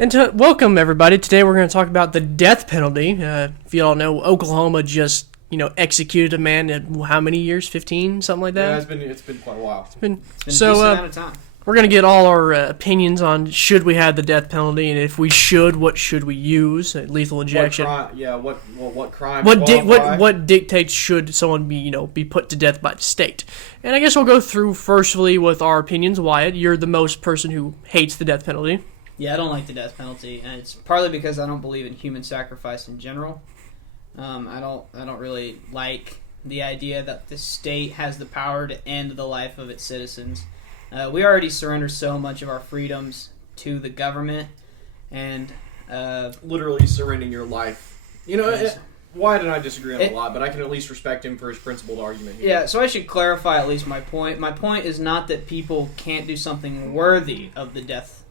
And welcome, everybody. Today we're going to talk about the death penalty. If you all know, Oklahoma just, executed a man at how many years? 15? Something like that? Yeah, it's been quite a while. It's been a decent amount of time. We're going to get all our opinions on should we have the death penalty, and if we should, what should we use? Lethal injection. What crime? What dictates should someone be put to death by the state? And I guess we'll go through firstly with our opinions. Wyatt, you're the most person who hates the death penalty. Yeah, I don't like the death penalty, and it's partly because I don't believe in human sacrifice in general. I don't really like the idea that the state has the power to end the life of its citizens. We already surrender so much of our freedoms to the government, and literally surrendering your life. Wyatt and I disagree on a lot, but I can at least respect him for his principled argument here. Yeah, so I should clarify at least my point. My point is not that people can't do something worthy of the death,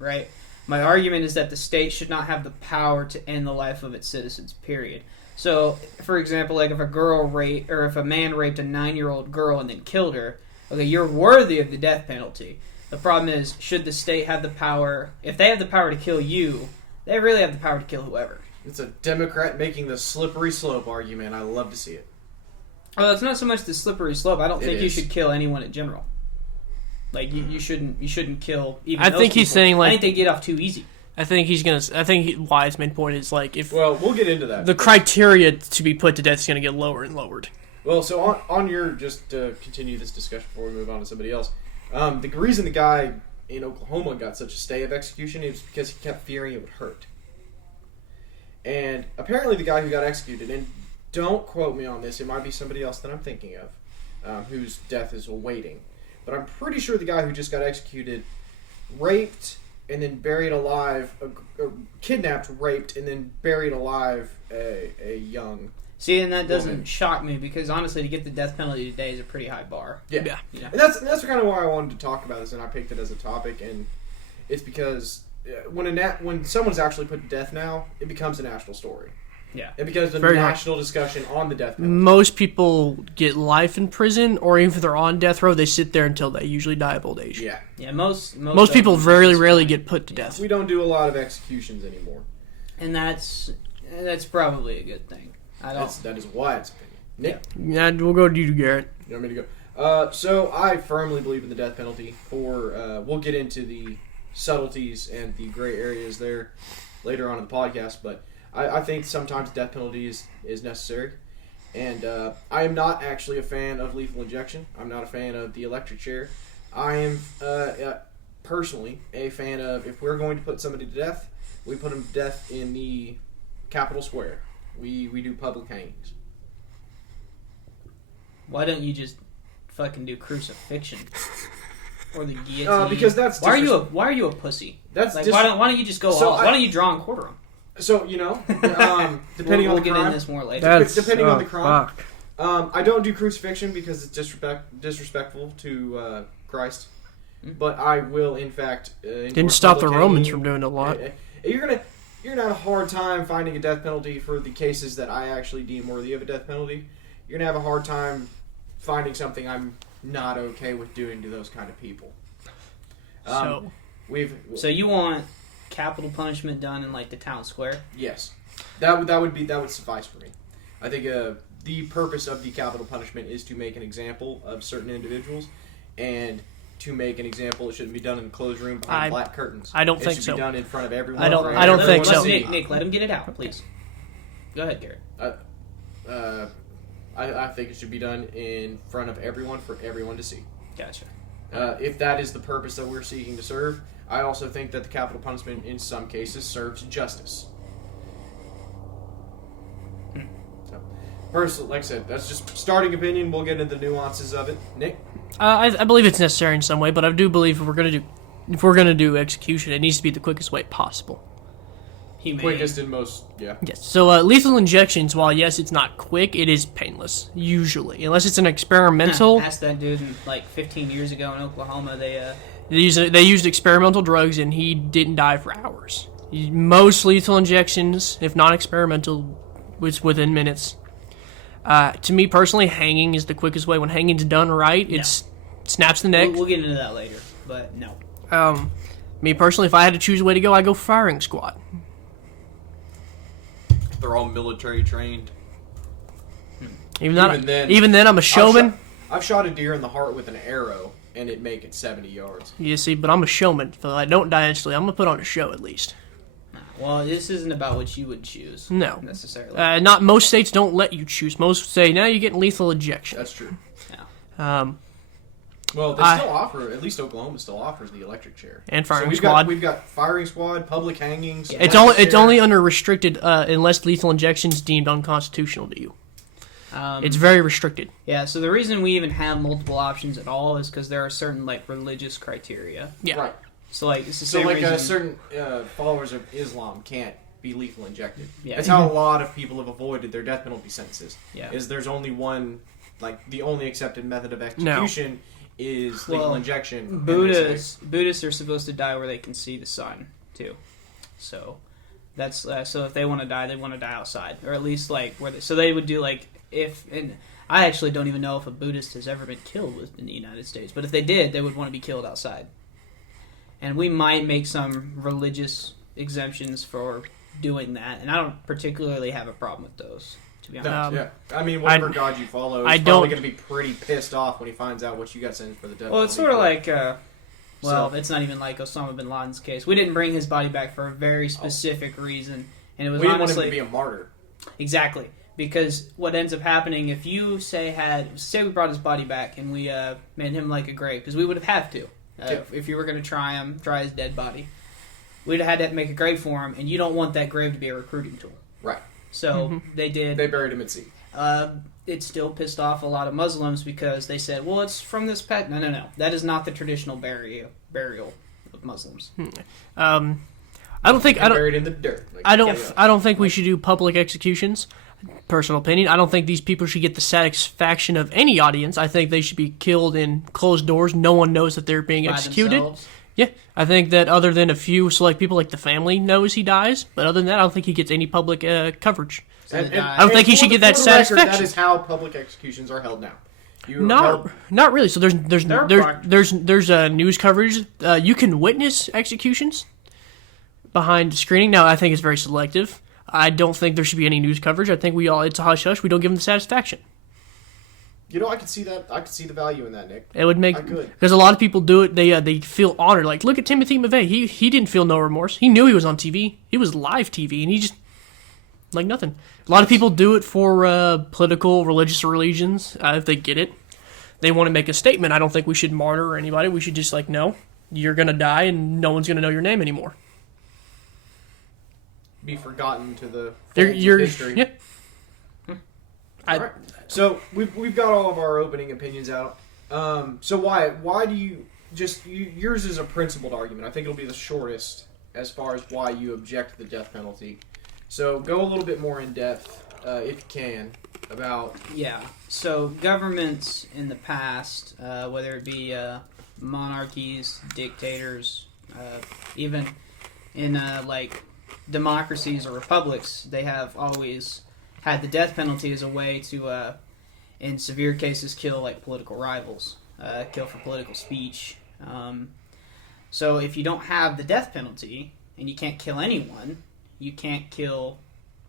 right? My argument is that the state should not have the power to end the life of its citizens, period. So, for example, like if a man raped a 9-year-old girl and then killed her, okay, you're worthy of the death penalty. The problem is, should the state have the power, if they have the power to kill you, they really have the power to kill whoever. It's a Democrat making the slippery slope argument. I love to see it. Well, it's not so much the slippery slope. I don't think you should kill anyone in general. Like you shouldn't kill even. I think he's saying I think they get off too easy. Wyatt's main point is Well, we'll get into that. The criteria to be put to death is going to get lower and lowered. Well, so on your, just to continue this discussion before we move on to somebody else, the reason the guy in Oklahoma got such a stay of execution is because he kept fearing it would hurt. And apparently the guy who got executed, and don't quote me on this, it might be somebody else that I'm thinking of, whose death is awaiting. But I'm pretty sure the guy who just got executed raped and then buried alive, kidnapped, raped, and then buried alive a young. See, and that doesn't shock me because honestly, to get the death penalty today is a pretty high bar. Yeah. And that's kind of why I wanted to talk about this, and I picked it as a topic, and it's because when someone's actually put to death now, it becomes a national story. Yeah. It becomes a national discussion on the death penalty. Most people get life in prison, or even if they're on death row, they sit there until they usually die of old age. Yeah. Yeah, most people very rarely get put to death. We don't do a lot of executions anymore. And that's probably a good thing. That is Wyatt's opinion. Nick? Yeah, we'll go to you, Garrett. You want me to go? So I firmly believe in the death penalty. We'll get into the subtleties and the gray areas there later on in the podcast, but I think sometimes death penalty is necessary. And I am not actually a fan of lethal injection. I'm not a fan of the electric chair. I am personally a fan of, if we're going to put somebody to death, we put them to death in the Capitol Square. We do public hangings. Why don't you just fucking do crucifixion? Or the guillotine? Because that's why are you a pussy? That's why don't you just go off? Why don't you draw and quarter them? So, depending on the crime. We'll get into this more later. Depending on the crime. I don't do crucifixion because it's disrespectful to Christ. But I will, in fact... Didn't stop the Romans from doing a lot. You're gonna have a hard time finding a death penalty for the cases that I actually deem worthy of a death penalty. You're going to have a hard time finding something I'm not okay with doing to those kind of people. So you want capital punishment done in like the town square? Yes, that would suffice for me. I think the purpose of the capital punishment is to make an example of certain individuals, and to make an example, it shouldn't be done in a closed room behind black curtains. I don't think so. It should be done in front of everyone. I don't think so. Nick, let him get it out, please. Go ahead, Garrett. I think it should be done in front of everyone for everyone to see. Gotcha. If that is the purpose that we're seeking to serve, I also think that the capital punishment in some cases serves justice. So, personally, like I said, that's just starting opinion. We'll get into the nuances of it. Nick? I believe it's necessary in some way, but I do believe if we're gonna do execution, it needs to be the quickest way possible. Quickest and most, yeah. Yes. So lethal injections, while yes, it's not quick, it is painless usually, unless it's an experimental. Ask that dude like 15 years ago in Oklahoma. They used experimental drugs, and he didn't die for hours. Most lethal injections, if not experimental, was within minutes. To me personally, hanging is the quickest way. When hanging's done right, it snaps the neck. We'll get into that later, but no. Me personally, if I had to choose a way to go, I'd go firing squad. They're all military trained. Even then, I'm a showman. I've shot a deer in the heart with an arrow, and it make it 70 yards. You see, but I'm a showman. If I don't die instantly, I'm going to put on a show at least. Well, this isn't about what you would choose. No. Necessarily. Not most states don't let you choose. Most say, now you're getting lethal injection. That's true. Yeah. Well, they still offer, at least Oklahoma still offers the electric chair. And firing we've squad. We've got firing squad, public hangings. Yeah. It's only under restricted unless lethal injection is deemed unconstitutional to you. It's very restricted. Yeah, so the reason we even have multiple options at all is because there are certain like religious criteria. Yeah. Right. So like it's the So same like reason. certain followers of Islam can't be lethal injected. Yeah. That's how a lot of people have avoided their death penalty sentences. Yeah. Is there's only one, like the only accepted method of execution is lethal injection. Buddhists are supposed to die where they can see the sun too. So that's so if they want to die outside, or at least like where. So they would do like and I actually don't even know if a Buddhist has ever been killed in the United States, but if they did, they would want to be killed outside. And we might make some religious exemptions for doing that, and I don't particularly have a problem with those, to be honest. Yeah. I mean, whatever God you follow is probably going to be pretty pissed off when he finds out what you got sentenced for the death penalty. Well, it's sort of like, it's not even like Osama bin Laden's case. We didn't bring his body back for a very specific reason, and it was we didn't honestly want him to be a martyr. Exactly. Because what ends up happening if you say we brought his body back and we made him like a grave, because we would have to if you were going to try his dead body, we'd have had to make a grave for him, and you don't want that grave to be a recruiting tool. Right. So they did. They buried him at sea. It still pissed off a lot of Muslims because they said, "Well, it's from this pet." No. That is not the traditional burial of Muslims. I don't think buried in the dirt. I don't think we should do public executions. Personal opinion. I don't think these people should get the satisfaction of any audience. I think they should be killed in closed doors. No one knows that they're being executed. Themselves. Yeah, I think that other than a few select people, like the family knows he dies, but other than that, I don't think he gets any public coverage. I don't think he should get that satisfaction. That is how public executions are held now. Not really. So there's news coverage. You can witness executions behind screening. Now I think it's very selective. I don't think there should be any news coverage. I think it's a hush hush. We don't give them the satisfaction. I could see that. I could see the value in that, Nick. It would make because a lot of people do it. They feel honored. Like look at Timothy McVeigh. He didn't feel no remorse. He knew he was on TV. He was live TV, and he just like nothing. A lot of people do it for political, religious reasons. If they get it, they want to make a statement. I don't think we should martyr anybody. We should just like no, you're gonna die, and no one's gonna know your name anymore. Be forgotten to the history. Yeah. All right. So we've got all of our opening opinions out. So why do you yours is a principled argument. I think it'll be the shortest as far as why you object to the death penalty. So go a little bit more in depth, if you can, about So governments in the past, whether it be monarchies, dictators, even in like democracies or republics, they have always had the death penalty as a way to, in severe cases, kill like political rivals, kill for political speech. So if you don't have the death penalty and you can't kill anyone, you can't kill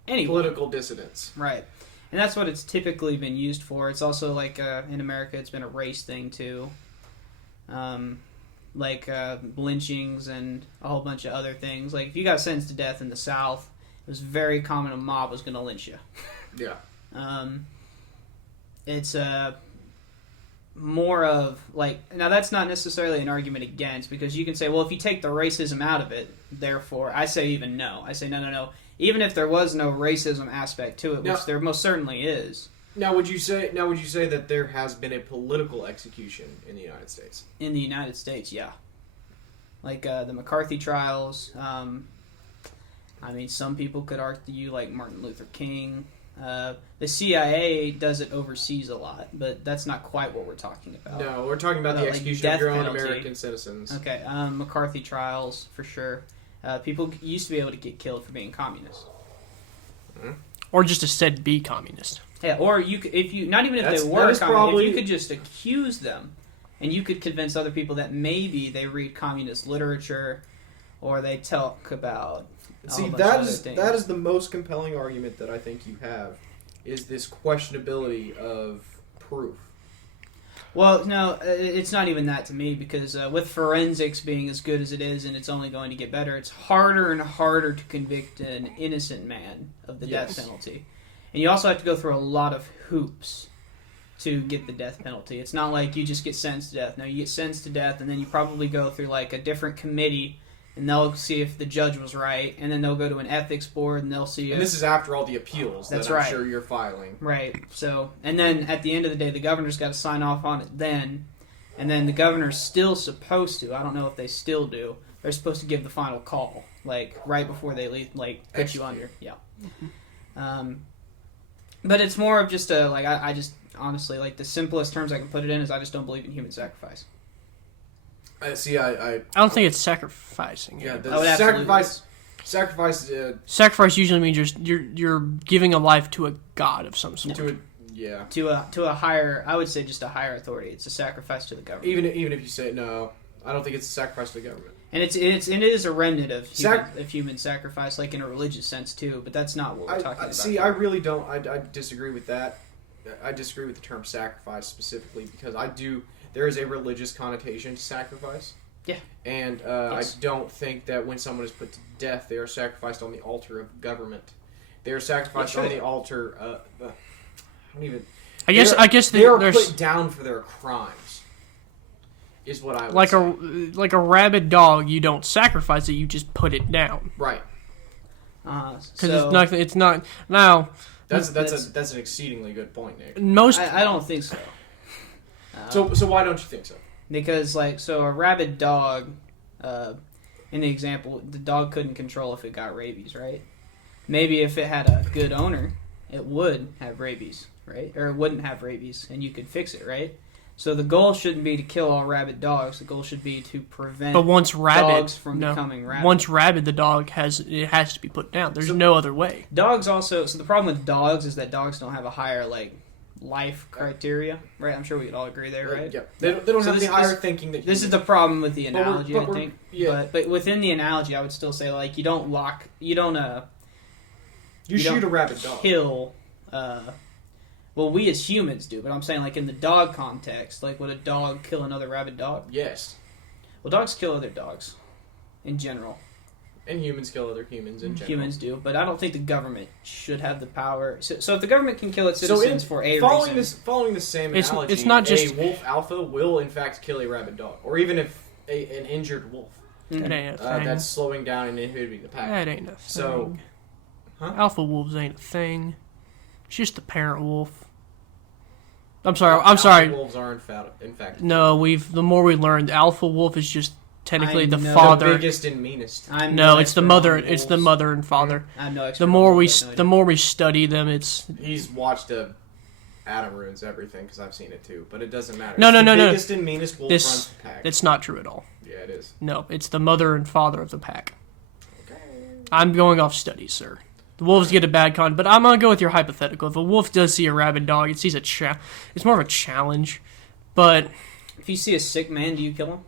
anyone. Political dissidents. Right. And that's what it's typically been used for. It's also like in America, it's been a race thing too. Like lynchings and a whole bunch of other things. Like if you got sentenced to death in the South, it was very common a mob was going to lynch you. Yeah. It's more of like, now that's not necessarily an argument against, because you can say, well, if you take the racism out of it, therefore, I say even no. I say no. Even if there was no racism aspect to it, which there most certainly is. Now, would you say that there has been a political execution in the United States? In the United States, yeah. Like the McCarthy trials. I mean, some people could argue like Martin Luther King. The CIA does it overseas a lot, but that's not quite what we're talking about. No, we're talking about the execution of your own American citizens. Okay, McCarthy trials, for sure. People used to be able to get killed for being communist. Mm-hmm. Or just to said be communist. Yeah, or you could, if you, not even if they were communist, if you could just accuse them, and you could convince other people that maybe they read communist literature, or they talk about. See, that is the most compelling argument that I think you have, is this questionability of proof. Well, no, it's not even that to me, because with forensics being as good as it is, and it's only going to get better, it's harder and harder to convict an innocent man of the death penalty. And you also have to go through a lot of hoops to get the death penalty. It's not like you just get sentenced to death. No, you get sentenced to death, and then you probably go through like a different committee, and they'll see if the judge was right, and then they'll go to an ethics board, and they'll see if... And this is after all the appeals that I'm sure you're filing. Right. So, and then at the end of the day, the governor's got to sign off on it then, and then the governor's still supposed to, I don't know if they still do, they're supposed to give the final call, like, right before they leave, like, put you under. Yeah. But it's more of just a, like, I just, honestly, like, the simplest terms I can put it in is I just don't believe in human sacrifice. I don't think it's sacrificing. Yeah, the sacrifice. Sacrifice usually means you're giving a life to a god of some sort. To a higher, I would say just a higher authority. It's a sacrifice to the government. Even if you say no, I don't think it's a sacrifice to the government. And it is a remnant of human sacrifice, like in a religious sense too. But that's not what we're talking about. See, I really don't. I disagree with that. I disagree with the term sacrifice specifically because there is a religious connotation to sacrifice. Yeah. And yes. I don't think that when someone is put to death, they are sacrificed on the altar of government. They are sacrificed on the altar. I guess they are put down for their crimes. Is what I would say. Like a rabid dog, you don't sacrifice it; you just put it down. Right. Because it's not now. That's an exceedingly good point, Nick. I don't think so. So why don't you think so? Because a rabid dog, in the example, the dog couldn't control if it got rabies, right? Maybe if it had a good owner, it would have rabies, right? Or it wouldn't have rabies, and you could fix it, right? So the goal shouldn't be to kill all rabid dogs. The goal should be to prevent dogs from becoming rabid. Once rabid, the dog has to be put down. There's no other way. Dogs also. So the problem with dogs is that dogs don't have a higher life criteria, right? I'm sure we could all agree there, right? Yeah. They don't have the higher thinking that. This is the problem with the analogy, I think. Yeah. But within the analogy, I would still say you don't shoot a rabid dog. Kill. Well, we as humans do, but I'm saying in the dog context, would a dog kill another rabid dog? Yes. Well, dogs kill other dogs, in general. And humans kill other humans in general. Humans do, but I don't think the government should have the power. So if the government can kill its citizens for a reason... Following the same analogy, it's not just... a wolf alpha will in fact kill a rabid dog. Or even if an injured wolf. That ain't a thing. That's slowing down and inhibiting the pack. That ain't a thing. Alpha wolves ain't a thing. It's just the parent wolf. I'm sorry. Alpha wolves are in fact. No, the more we learned, alpha wolf is just technically the father. The biggest and meanest. No, it's the mother. It's the mother and father. I know. The more we study them, He's watched Adam Ruins Everything because I've seen it too, but it doesn't matter. No. The biggest and meanest wolf runs the pack. It's not true at all. Yeah, it is. No, it's the mother and father of the pack. Okay. I'm going off studies, sir. The wolves get a bad con, but I'm going to go with your hypothetical. If a wolf does see a rabid dog, it sees it's more of a challenge. But if you see a sick man, do you kill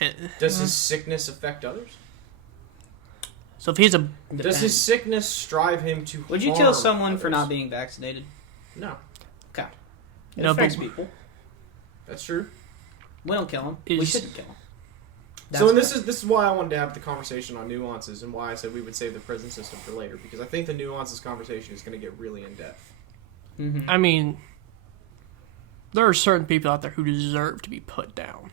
him? Does his sickness affect others? So if he's Does his sickness strive him to Would you kill someone for not being vaccinated? No. Okay. It affects people. That's true. We don't kill them. We shouldn't kill them. This is why I wanted to have the conversation on nuances and why I said we would save the prison system for later, because I think the nuances conversation is going to get really in depth. Mm-hmm. I mean, there are certain people out there who deserve to be put down.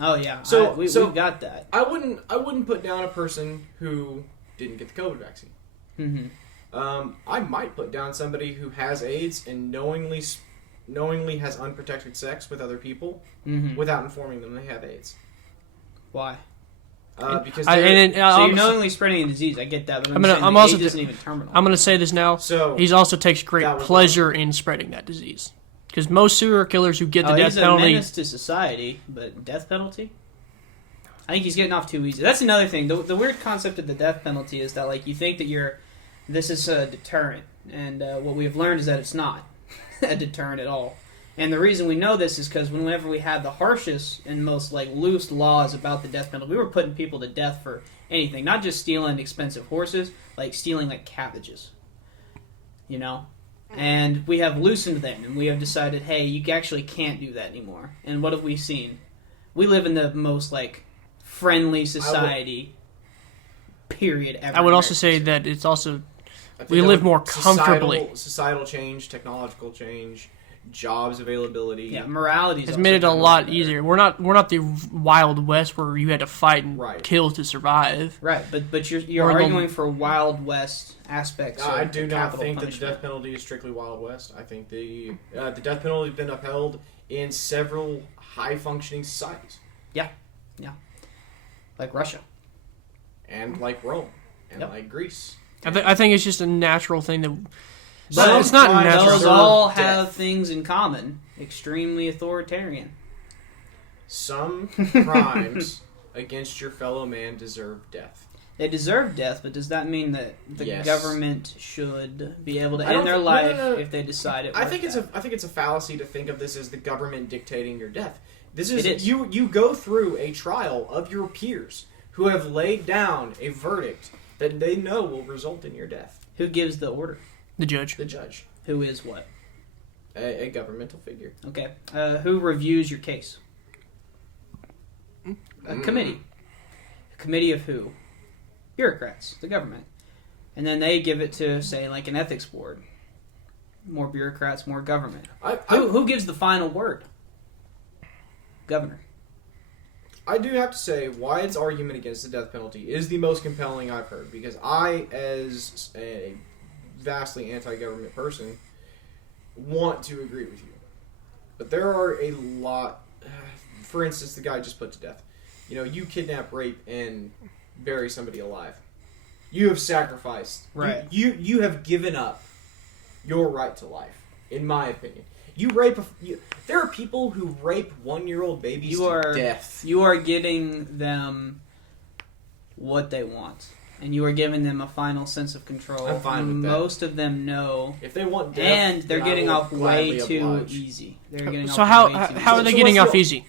Oh yeah, we've got that. I wouldn't put down a person who didn't get the COVID vaccine. Mm-hmm. I might put down somebody who has AIDS and knowingly has unprotected sex with other people without informing them they have AIDS. Why? Because so you're knowingly spreading a disease. I get that, but AIDS isn't even terminal. I'm going to say this now. So he also takes great pleasure in spreading that disease. Because most serial killers who get the death penalty... He's a menace to society, but death penalty? I think he's getting off too easy. That's another thing. The weird concept of the death penalty is that you think that this is a deterrent, and what we have learned is that it's not a deterrent at all. And the reason we know this is because whenever we had the harshest and most like loose laws about the death penalty, we were putting people to death for anything, not just stealing expensive horses, like stealing like cabbages, you know. And we have loosened them, and we have decided, hey, you actually can't do that anymore. And what have we seen? We live in the most like friendly society. Period. Ever I would also say that it's also we that live would- more comfortably. Societal change, technological change, jobs availability. Yeah, morality It's made it a lot easier. We're not the Wild West where you had to fight and Right. kill to survive. Right, but you're Or the- arguing for Wild West aspects. I of do not capital think that the punishment. death penalty is strictly Wild West. I think the death penalty has been upheld in several high-functioning societies, Like Russia. and like Rome, and Yep. like Greece. I think it's just a natural thing that. But it's not crimes natural. Those deserve all death. have things in common. Extremely authoritarian. Some crimes against your fellow man deserve death. They deserve death, but does that mean that the Yes. government should be able to I don't end their think- no, life no, no. if they decide it? I think it's a fallacy to think of this as the government dictating your death. This is, It is. you go through a trial of your peers who have laid down a verdict that they know will result in your death. Who gives the order? The judge. The judge, Who is what? a governmental figure. Okay. Who reviews your case? A committee. A committee of who? Bureaucrats, the government. And then they give it to, say, like an ethics board. More bureaucrats, more government. Who gives the final word? Governor. I do have to say, Wyatt's argument against the death penalty is the most compelling I've heard, because I, as a vastly anti-government person, want to agree with you. But there are a lot... For instance, the guy just put to death. You know, you kidnap, rape, and bury somebody alive. You have sacrificed. Right. You have given up your right to life, in my opinion. You rape... there are people who rape 1-year-old babies to death. You are getting them what they want. And you are giving them a final sense of control. I'm fine with that. Most of them know. If they want death, And they're then I getting will off way gladly too oblige. easy. They're getting So off how way too easy. how are they So getting what's off the- easy?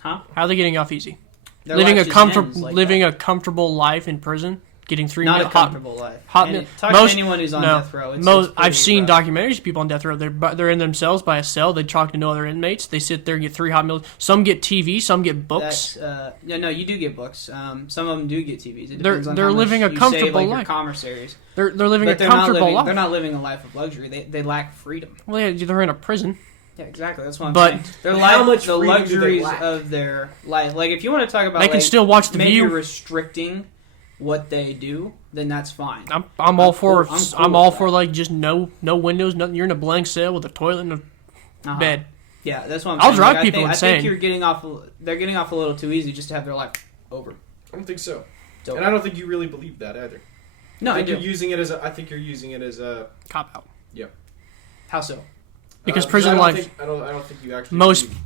Huh? How are they getting off easy? Their Living a life just ends like living that. a comfortable life in prison, getting 3 Not a minute hot. comfortable life. hot And mi- talk most- to anyone who's on no, death row. It's I've pretty seen rough. documentaries of people on death row. They're in themselves by a cell. They talk to no other inmates. They sit there and get 3 hot meals. Some get TV. Some get books. That's, no, you do get books. Some of them do get TVs. It They're- depends on they're how much living a you comfortable save, like, life. Your commissaries. They're living But a they're not comfortable living. life. They're not living a life of luxury. They lack freedom. Well, yeah, they're in a prison. Yeah, exactly. That's what I'm But saying. They're how like much the freedom do they luxuries lack? of their life. Like, if you want to talk about, They can like, still watch the maybe View. restricting what they do, then that's fine. I'm all for cool- I'm cool I'm all with for that. like just no windows, nothing. You're in a blank cell with a toilet and a Uh-huh. bed. Yeah, that's what I'm I'll saying. drive Like, people I insane. think you're getting off. They're getting off a little too easy just to have their life over. I don't think so. Dope. And I don't think you really believe that either. No, I I think do. you're using it as a. I think you're using it as a. Cop out. How so? Because I prison don't life. think- I don't think you actually.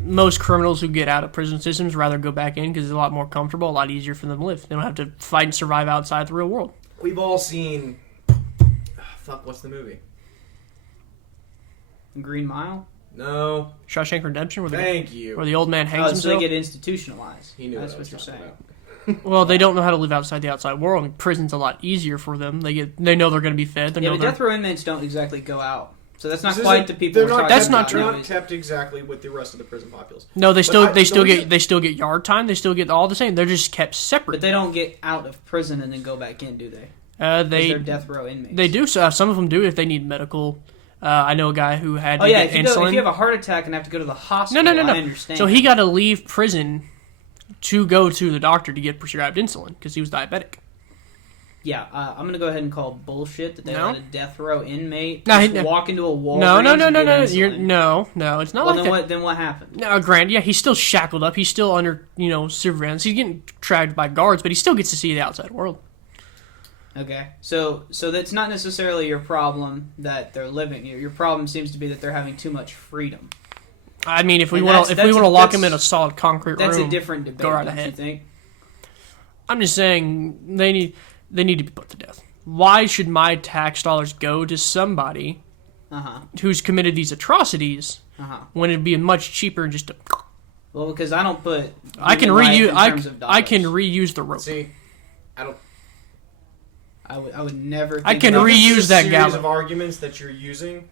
Most criminals who get out of prison systems rather go back in because it's a lot more comfortable, a lot easier for them to live. They don't have to fight and survive outside the real world. We've all seen. Fuck, what's the movie? Green Mile. No. Shawshank Redemption, where Thank where you. the old man hangs Oh, so they himself. get institutionalized. He knew That's what I what you're was saying. talking about. Well, they don't know how to live outside the outside world. And prison's a lot easier for them. They know they're going to be fed. They Yeah, know but they're death row inmates don't exactly go out, so that's not This quite isn't- the people. they're we're not talking That's kept- not about. true. They're not kept exactly with the rest of the prison populace. no. They still I- they still the get reason- they still get yard time. They still get all the same. They're just kept separate. But they don't get out of prison and then go back in, do they? They They're death row inmates. they do. So some of them do if they need medical. I know a guy who had Oh to yeah, get if insulin. you have a heart attack and have to go to the hospital, No. I understand. So he got to leave prison to go to the doctor to get prescribed insulin because he was diabetic. Yeah, I'm gonna go ahead and call bullshit that they No. let a death row inmate No, just he- walk into a wall. No. No. You're, no. It's not Well, like then that. what? Then what happened? No, Grant. Yeah, he's still shackled up. He's still under surveillance. He's getting tracked by guards, but he still gets to see the outside world. Okay, so that's not necessarily your problem that they're living. Your problem seems to be that they're having too much freedom. I mean, if we And want that's- to lock him in a that's- solid concrete That's room, a different debate. go right don't you ahead. think? I'm just saying they need to be put to death. Why should my tax dollars go to somebody Uh huh. who's committed these atrocities when it'd be much cheaper just to. Well, because I don't put. I can human life reuse. in terms of I can dollars. reuse the rope. See, I don't. I would never. I think can about- This reuse is a that series Gallows. of arguments that you're using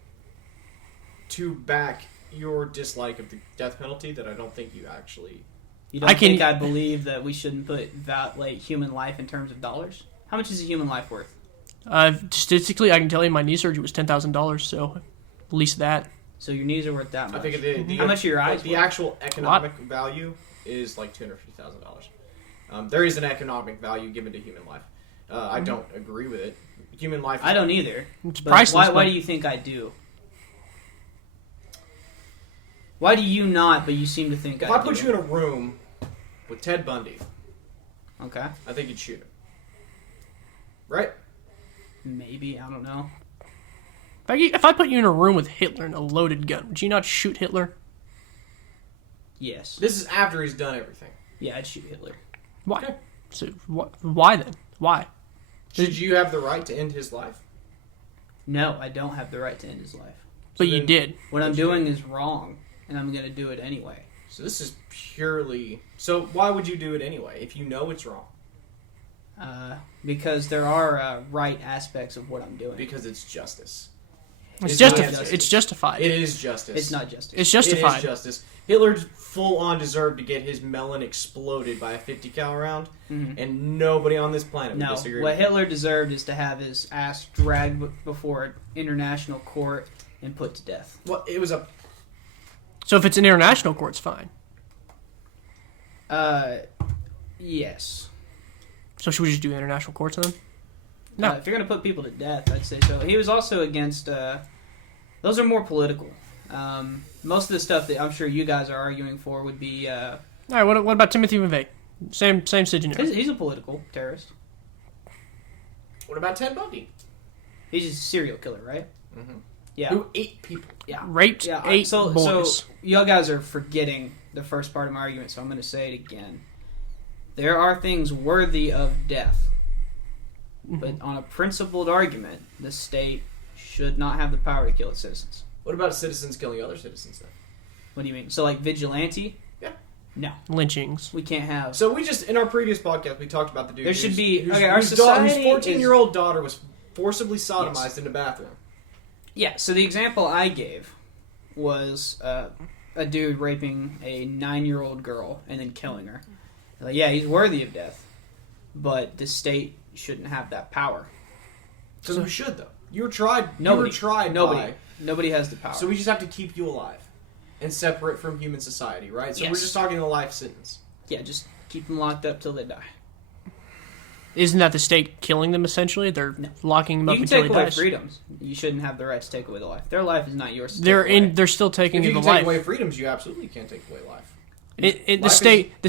to back your dislike of the death penalty that I don't think you actually. You don't I can- think I believe that we shouldn't put human life in terms of dollars? How much is a human life worth? Statistically, I can tell you my knee surgery was $10,000, so at least that. So your knees are worth that much. I think the How much are your eyes The worth? actual economic value is like $250,000. There is an economic value given to human life. I don't agree with it. Human life. I don't either. It's But priceless. why but do you think I do? Why do you not, but you seem to think If I I do? put you in a room with Ted Bundy, Okay. I think you'd shoot him. Right? Maybe. I don't know. if I put you in a room with Hitler and a loaded gun, would you not shoot Hitler? Yes. This is after he's done everything. Yeah, I'd shoot Hitler. Why? Okay. So why then? Why? Should you have the right to end his life? No, I don't have the right to end his life. But you then- did. What I'm doing is wrong, and I'm going to do it anyway. So this is purely. So why would you do it anyway if you know it's wrong? Because there are right aspects of what I'm doing. Because it's justice. It's not justified. justice. It's justified. It is justice. It's not justice. It's It justified. is justice. Hitler full on deserved to get his melon exploded by a 50 cal round, and nobody on this planet would No, disagree. what with Hitler deserved is to have his ass dragged before an international court and put to death. Well, it was a. So if it's an international court, it's fine. Yes. So should we just do international courts then? No. If you're going to put people to death, I'd say so. He was also against. Those are more political. Most of the stuff that I'm sure you guys are arguing for would be. All right. What about Timothy McVeigh? Same scenario. He's a political terrorist. What about Ted Bundy? He's just a serial killer, right? Mm-hmm. Yeah. Who ate people? Yeah. Raped 8 so boys. y'all guys are forgetting the first part of my argument, so I'm going to say it again. There are things worthy of death, but on a principled argument, the state should not have the power to kill its citizens. What about citizens killing other citizens then? What do you mean? So, like vigilante? Yeah. No, Lynchings. we can't have. So we just in our previous podcast we talked about the dude. There should be- whose, okay, our whose society whose 14-year-old daughter was forcibly sodomized Yes. in the bathroom. Yeah. So the example I gave was a dude raping a 9-year-old girl and then killing her. Like, yeah, he's worthy of death, but the state shouldn't have that power. So who should though? You were tried. Nobody. You were tried. Nobody. by- Nobody has the power. So we just have to keep you alive and separate from human society, right? So Yes. we're just talking a life sentence. yeah, just keep them locked up till they die. Isn't that the state killing them essentially? They're No. locking them You up can until take they away die. freedoms. You shouldn't have the right to take away the life. Their life is not yours to They're take away. They're still taking If you the can take life. away freedoms, you absolutely can't take away life. The Life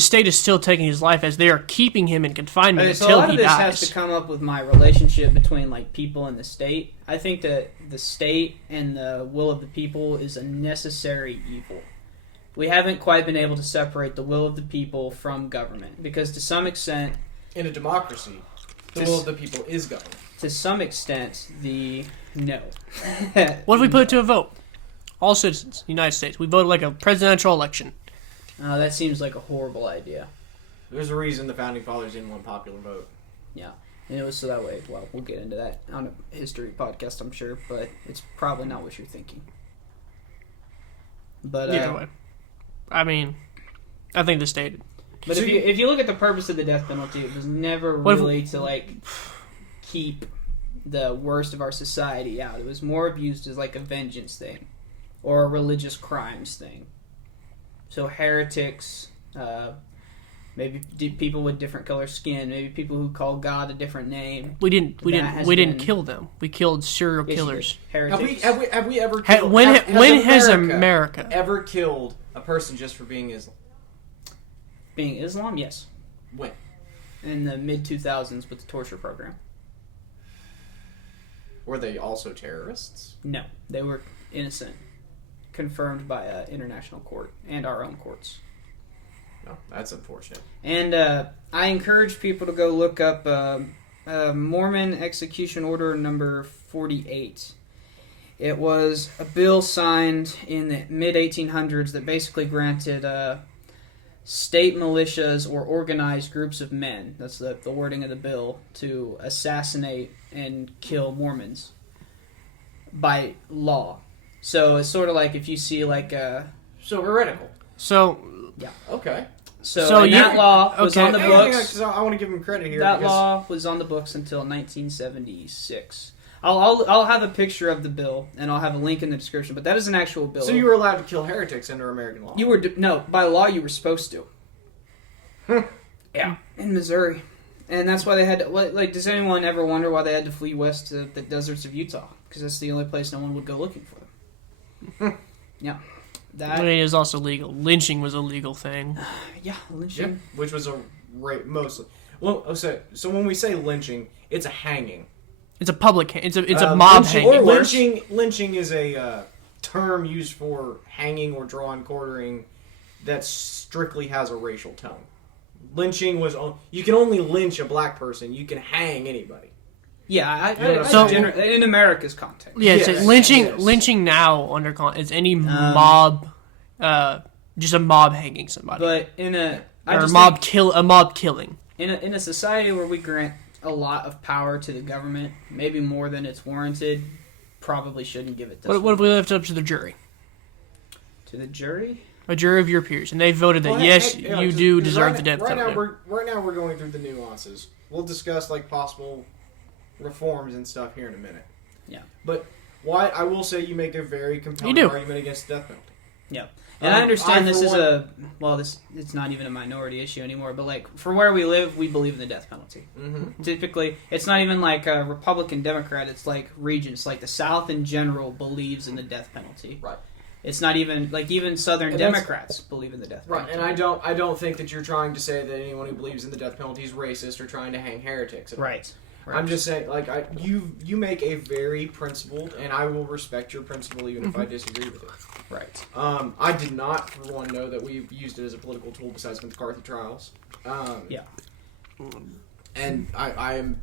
state is still taking his life as they are keeping him in confinement Okay, so a until lot he of this dies. has to come up with my relationship between like people and the state. I think that the state and the will of the people is a necessary evil. We haven't quite been able to separate the will of the people from government because to some extent, In a democracy, the will of the people is government. no. What if we put it to a vote? All citizens, United States. We voted like a presidential election. That seems like a horrible idea. There's a reason the founding fathers didn't want popular vote. Yeah. And it was so that way. Well, we'll get into that on a history podcast, I'm sure, but it's probably not what you're thinking. But Either way, I mean, I think the state. But So if you look at the purpose of the death penalty, it was never What if- really to like keep the worst of our society out. It was more abused as like a vengeance thing or a religious crimes thing. So heretics, maybe people with different color skin, maybe people who call God a different name. We didn't been- kill them. We killed serial Yes, you killers. did. Heretics. Have we ever Ha- killed, when have when has America ever killed a person just for being Islam? Being Islam, yes. When? In the mid 2000s with the torture program. Were they also terrorists? No, they were innocent, confirmed by international court and our own courts. No, that's unfortunate. And I encourage people to go look up Mormon Execution Order number 48. It was a bill signed in the mid-1800s that basically granted state militias or organized groups of men, that's the wording of the bill, to assassinate and kill Mormons by law. So it's sort of like if you see like So heretical. So Okay. So that law was on the books. I want to give him credit here. That law was on the books until 1976. I'll have a picture of the bill and I'll have a link in the description. But that is an actual bill. So you were allowed to kill heretics under American law. You were no, by law you were supposed to. Yeah, in Missouri, and that's why they had to. Like, does anyone ever wonder why they had to flee west to the deserts of Utah? Because that's the only place no one would go looking for them. Yeah, that it is also legal. Lynching was a legal thing. yeah, lynching. Yep, which was a rape mostly. Well, so when we say lynching, it's a hanging. It's a public. It's a mob lynching, hanging. Lynching is a term used for hanging or drawn quartering that strictly has a racial tone. Lynching was you can only lynch a black person. You can hang anybody. Yeah, in America's context. Yeah, Yes, so lynching. yes. Lynching now is any mob, just a mob hanging somebody, But in a or a mob killing. in a society where we grant a lot of power to the government, maybe more than it's warranted, probably shouldn't give it this What if we left it up to the jury? to the jury. A jury of your peers, and they voted that you do deserve the death penalty. Right now we're going through the nuances. We'll discuss like possible reforms and stuff here in a minute. Yeah. But why I will say you make a very compelling You do. argument against the death penalty. Yeah. And I understand this is one- it's not even a minority issue anymore, but like for where we live, we believe in the death penalty. Mm-hmm. Typically, it's not even like a Republican Democrat, it's like regions, like the South in general believes in the death penalty. Right. It's not even like even Southern And that's- Democrats believe in the death penalty. Right, and I don't think that you're trying to say that anyone who believes in the death penalty is racist or trying to hang heretics. Right. I'm just saying, like, you make a very principled, and I will respect your principle even if I disagree with it. Right. I did not, for one, know that we used it as a political tool besides the McCarthy trials. Yeah. And I am,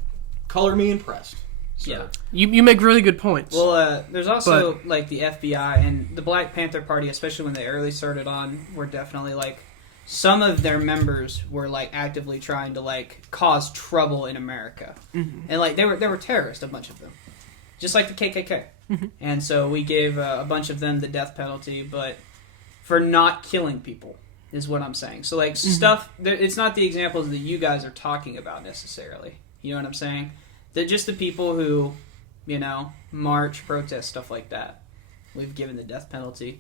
color me impressed. So. Yeah. You make really good points. Well, there's also like the FBI and the Black Panther Party, especially when they early started on, were definitely like some of their members were like actively trying to like cause trouble in America, and like they were terrorists, a bunch of them, just like the KKK. And so we gave a bunch of them the death penalty, but for not killing people is what I'm saying. So like stuff, it's not the examples that you guys are talking about necessarily. You know what I'm saying? They're just the people who, you know, march, protest, stuff like that. We've given the death penalty.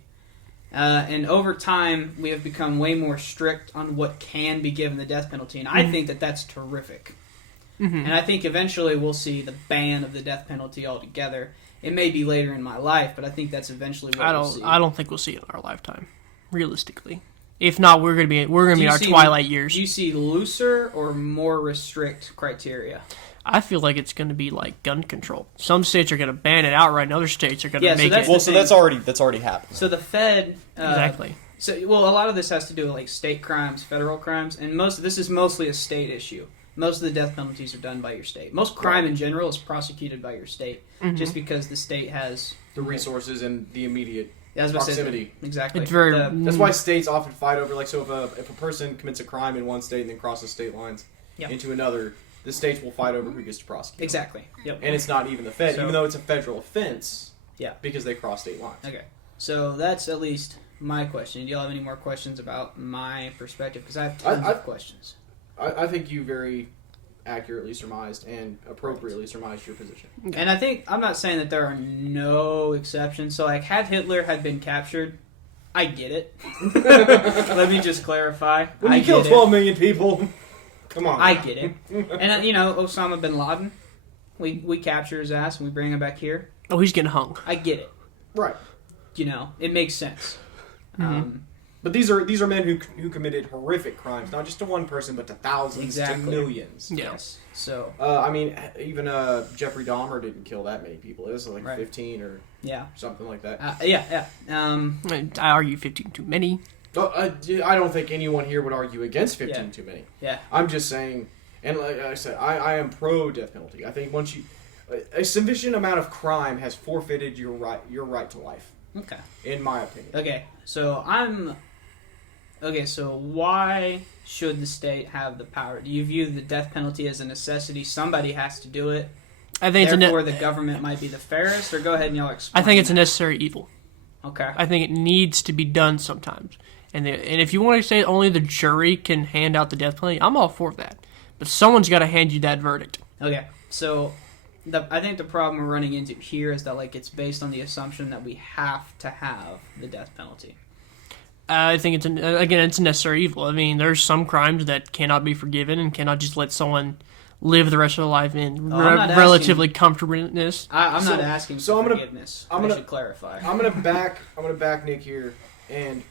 And over time, we have become way more strict on what can be given the death penalty. And I think that that's terrific. And I think eventually we'll see the ban of the death penalty altogether. It may be later in my life, but I think that's eventually what we'll see. I don't think we'll see it in our lifetime, realistically. If not, we're gonna be in our twilight years. Do you see looser or more restrict criteria? I feel like it's going to be like gun control. Some states are going to ban it outright, and other states are going to Yeah, so make that's it. the So thing. that's already happening. So the Fed Exactly. So a lot of this has to do with like state crimes, federal crimes, and this is mostly a state issue. Most of the death penalties are done by your state. Most crime in general is prosecuted by your state, just because the state has The resources and the immediate I was about to say, proximity. exactly. It's very- That's why states often fight over, like, so if a person commits a crime in one state and then crosses state lines Yep. into another, the states will fight over who gets to prosecute. Exactly. Yep. And it's not even the Fed, So- even though it's a federal offense. Yeah. Because they cross state lines. Okay. So that's at least my question. Do you all have any more questions about my perspective? Because I have tons of questions. I think you very accurately surmised and appropriately surmised your position. And I think, I'm not saying that there are no exceptions. So, like, had Hitler had been captured, I get it. Let me just clarify. When I you kill get 12 million people, come on. I get it. And, Osama bin Laden, we capture his ass and we bring him back here. Oh, he's getting hung. I get it. Right. It makes sense. But these are men who committed horrific crimes, not just to one person, but to thousands, Exactly. to millions. Yeah. Yes. So, I mean, even Jeffrey Dahmer didn't kill that many people. It was like Right. 15 or yeah. something like that. Yeah. I argue 15 too many. I don't think anyone here would argue against 15 Yeah. too many. Yeah. I'm just saying, and like I said, I am pro death penalty. I think a sufficient amount of crime has forfeited your right to life. Okay. In my opinion. So why should the state have the power? Do you view the death penalty as a necessity? Somebody has to do it. I think Therefore, the government might be the fairest. Or go ahead and y'all explain. I think it's a necessary evil. Okay. I think it needs to be done sometimes. And if you want to say only the jury can hand out the death penalty, I'm all for that. But someone's got to hand you that verdict. Okay. So I think the problem we're running into here is that it's based on the assumption that we have to have the death penalty. I think it's a necessary evil. I mean, there's some crimes that cannot be forgiven and cannot just let someone live the rest of their life in relatively comfortableness. I'm not asking for forgiveness. I should clarify. I'm gonna back Nick here, and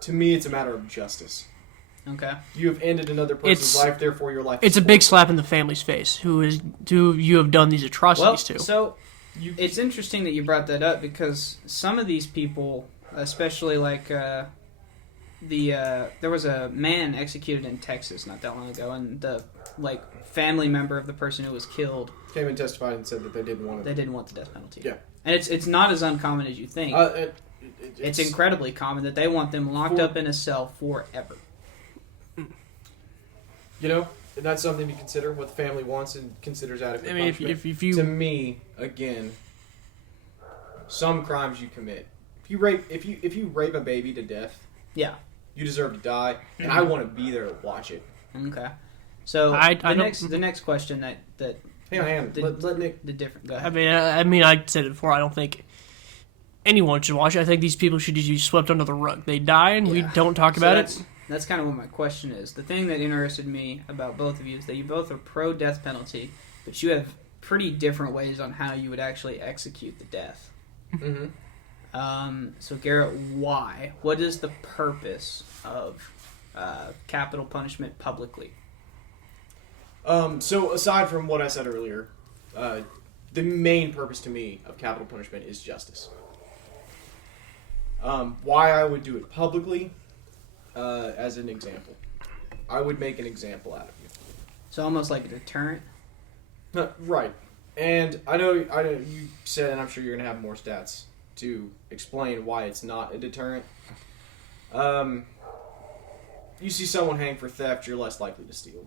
to me, it's a matter of justice. Okay. You have ended another person's life, therefore your life. It's a big slap in the family's face. Who you have done these atrocities to? So it's interesting that you brought that up because some of these people, especially there was a man executed in Texas not that long ago, and the family member of the person who was killed came and testified and said that they didn't want it. They didn't want the death penalty. Yeah, and it's not as uncommon as you think. It's incredibly common that they want them locked up in a cell forever. You know, and that's something to consider. What the family wants and considers adequate. I mean, if you to me again, some crimes you commit. If you rape a baby to death, yeah, you deserve to die, and I want to be there to watch it. Okay. So the next question that hang on, let Nick the different. Go ahead. I mean, I said it before. I don't think anyone should watch it. I think these people should just be swept under the rug. They die, and we don't talk about it. That's kind of what my question is. The thing that interested me about both of you is that you both are pro-death penalty, but you have pretty different ways on how you would actually execute the death. Mm-hmm. So, Garrett, why? What is the purpose of capital punishment publicly? So, aside from what I said earlier, the main purpose to me of capital punishment is justice. Why I would do it publicly, as an example. I would make an example out of you. So almost like a deterrent? Right. And I know you said, and I'm sure you're going to have more stats to explain why it's not a deterrent. You see someone hang for theft, you're less likely to steal.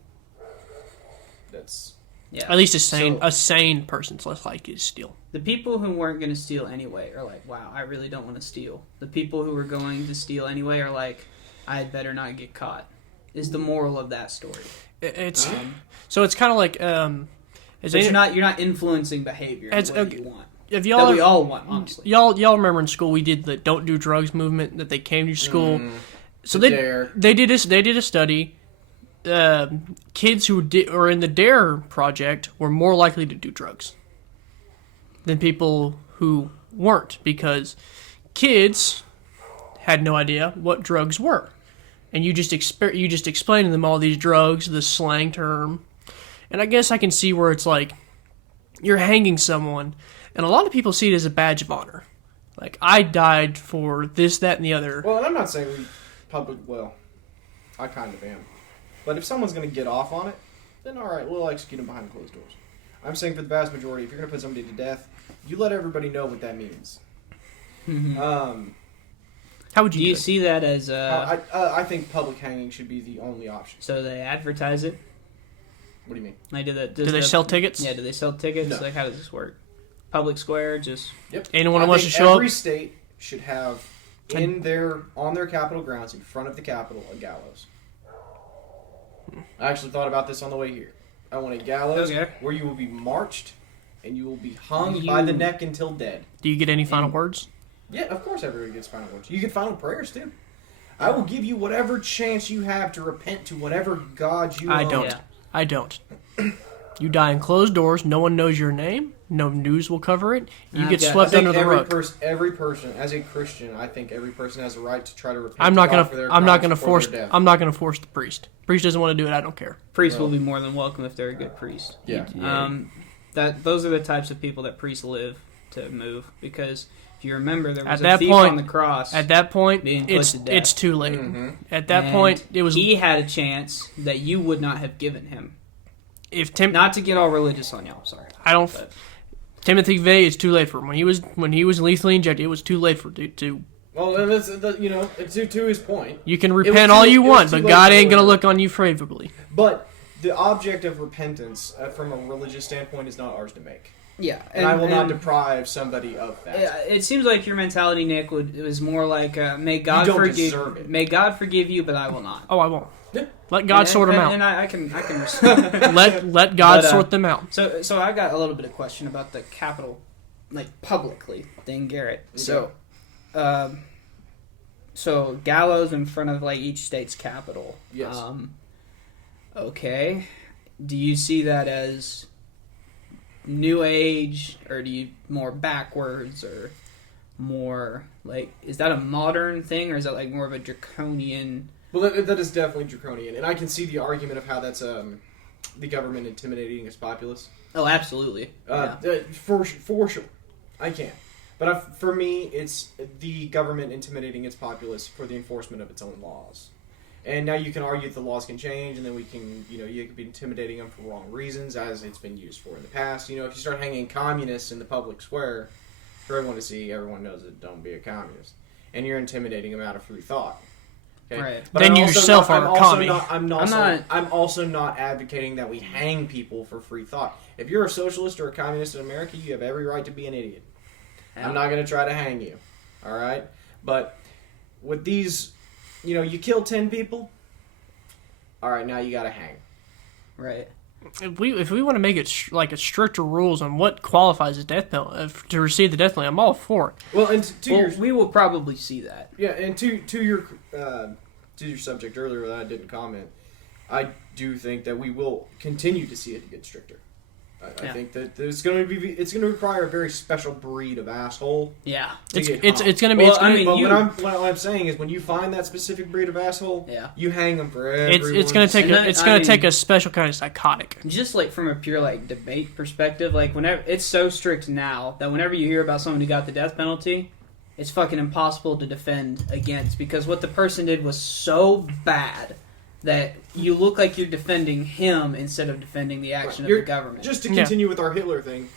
That's... Yeah. At least a sane person's less likely to steal. The people who weren't going to steal anyway are like, wow, I really don't want to steal. The people who were going to steal anyway are like, I had better not get caught. Is the moral of that story? So it's kind of like you're not influencing behavior in the way you want. If that we all want, honestly. Y'all remember in school we did the "Don't Do Drugs" movement that they came to school. So they did a study. Kids who are in the DARE project were more likely to do drugs than people who weren't, because kids had no idea what drugs were, and you just explain to them all these drugs, the slang term, and I guess I can see where it's like you're hanging someone, and a lot of people see it as a badge of honor, like I died for this, that, and the other. Well, and I'm not saying I kind of am. But if someone's going to get off on it, then all right, we'll execute them behind closed doors. I'm saying for the vast majority, if you're going to put somebody to death, you let everybody know what that means. How would you do you it? see that as... I think public hanging should be the only option. So they advertise it? What do you mean? Like, do they sell tickets? Yeah, do they sell tickets? No. Like, how does this work? Public square, just... Yep. Anyone who wants to show up? Every state should have on their Capitol grounds, in front of the Capitol, a gallows. I actually thought about this on the way here. I want a gallows where you will be marched and you will be hung by the neck until dead. Do you get any final words? Yeah, of course everybody gets final words. You get final prayers too. I will give you whatever chance you have to repent to whatever God you own. I don't. You die in closed doors. No one knows your name. No news will cover it. You get swept under the rug. Every person, as a Christian, I think every person has a right to try to repent. I'm not gonna force the priest. Priest doesn't want to do it. I don't care. Priest will be more than welcome if they're a good priest. Yeah. Those are the types of people that priests live to move, because if you remember, there was a thief on the cross. At that point, being put to death. It's too late. Mm-hmm. At that point, it was. He had a chance that you would not have given him. Not to get all religious on y'all, sorry. I don't. Timothy Vey is too late for him. When he was lethally injected, it was too late for to. Well, to his point. You can repent all you want, but God ain't gonna look on you favorably. But the object of repentance, from a religious standpoint, is not ours to make. Yeah, and I will not deprive somebody of that. It seems like your mentality, Nick, was more like, "May God forgive. May God forgive you, but I will not." Oh, I won't. Yeah. Let God sort them out. And I can let God sort them out. So I got a little bit of question about the capital, like publicly thing, Garrett. Okay. So gallows in front of like each state's capital. Yes. Okay. Do you see that as new age, or do you more backwards, or more like, is that a modern thing, or is that like more of a draconian? Well, that is definitely draconian, and I can see the argument of how that's the government intimidating its populace. Oh, absolutely. For sure, I can. But for me, it's the government intimidating its populace for the enforcement of its own laws. And now you can argue that the laws can change, and then you could be intimidating them for wrong reasons, as it's been used for in the past. If you start hanging communists in the public square for everyone to see, everyone knows that don't be a communist. And you're intimidating them out of free thought. Okay? Right. But then you yourself are a commie. I'm also not advocating that we hang people for free thought. If you're a socialist or a communist in America, you have every right to be an idiot. Yeah. I'm not going to try to hang you. All right? But with these, you kill 10 people, all right, now you got to hang. Right. If we want to make it like a stricter rules on what qualifies as death penalty to receive the death penalty, I'm all for it. Well, and we will probably see that. Yeah, and to your subject earlier that I didn't comment, I do think that we will continue to see it get stricter. I think that it's going to require a very special breed of asshole. Yeah, it's going to be. What I'm saying is, when you find that specific breed of asshole, you hang them for everyone. It's going to take a special kind of psychotic. Just like from a pure like debate perspective, like whenever it's so strict now that whenever you hear about someone who got the death penalty, it's fucking impossible to defend against, because what the person did was so bad that you look like you're defending him instead of defending the action of the government. Just to continue with our Hitler thing,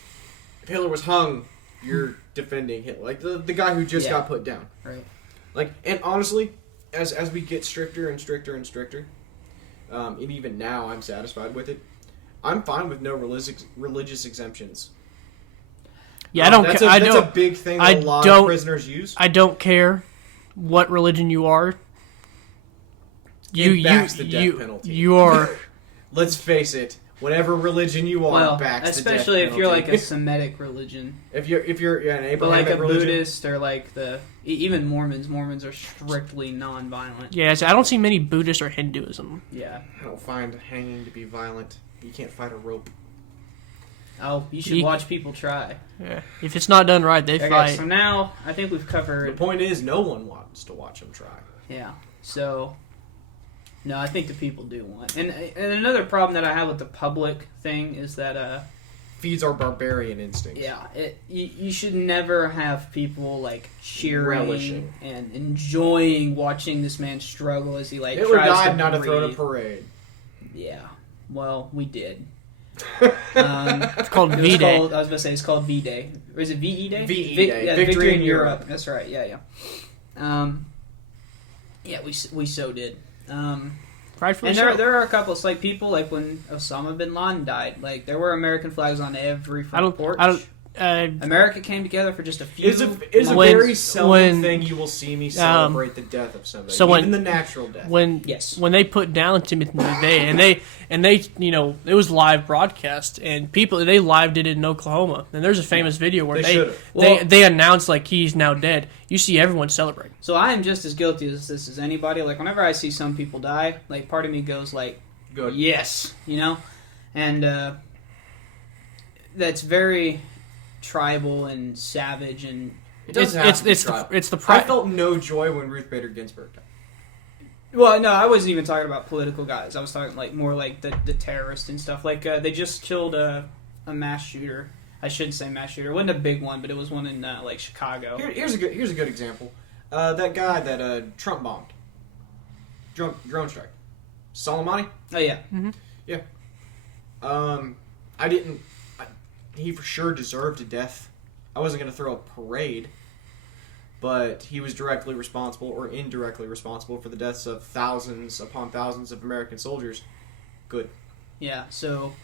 if Hitler was hung, you're defending Hitler. Like the guy who just got put down. Right. Like, and honestly, as we get stricter and stricter and stricter, and even now I'm satisfied with it, I'm fine with no religious exemptions. Yeah, I don't. That's a big thing that a lot of prisoners use. I don't care what religion you are. It backs the death penalty. You are. Let's face it. Whatever religion you are, backs the death penalty. Especially if you're like a Semitic religion. If you're an Abrahamic but like a religion. Buddhist, or like even Mormons. Mormons are strictly non-violent. Yes, I don't see many Buddhists or Hinduism. Yeah. I don't find hanging to be violent. You can't fight a rope. Oh, you should watch people try. Yeah. If it's not done right, they fight. So now I think we've covered. The point is, no one wants to watch them try. Yeah. So. No, I think the people do want. And another problem that I have with the public thing is that feeds our barbarian instincts. Yeah, you should never have people like cheering relishing and enjoying watching this man struggle as he like Hitler tries died to not to breathe. throw a parade. Yeah, well, we did. It's called V-Day. I was going to say it's called V-Day. Or is it VE Day? VE Day. Yeah, Victory in Europe. That's right. Yeah. Yeah, we so did. Rightfully and so. there are a couple. It's like people like when Osama bin Laden died. Like there were American flags on every front porch. America came together for just a few. It's a very seldom thing you will see me celebrate the death of somebody, even the natural death. When they put down Timothy McVeigh, and they it was live broadcast, and they lived it in Oklahoma. And there's a famous video where they announced like he's now dead. You see everyone celebrating. So I am just as guilty as this as anybody. Like whenever I see some people die, like part of me goes like, "Good, yes," and that's very tribal and savage, and it's the I felt no joy when Ruth Bader Ginsburg died. Well, no, I wasn't even talking about political guys. I was talking like more like the terrorists and stuff. Like they just killed a mass shooter. I shouldn't say mass shooter. It wasn't a big one, but it was one in like Chicago. Here's a good example. That guy that Trump bombed, drone strike, Soleimani. Oh yeah, yeah. I didn't. He for sure deserved a death. I wasn't going to throw a parade, but he was directly responsible or indirectly responsible for the deaths of thousands upon thousands of American soldiers. Good. Yeah. So.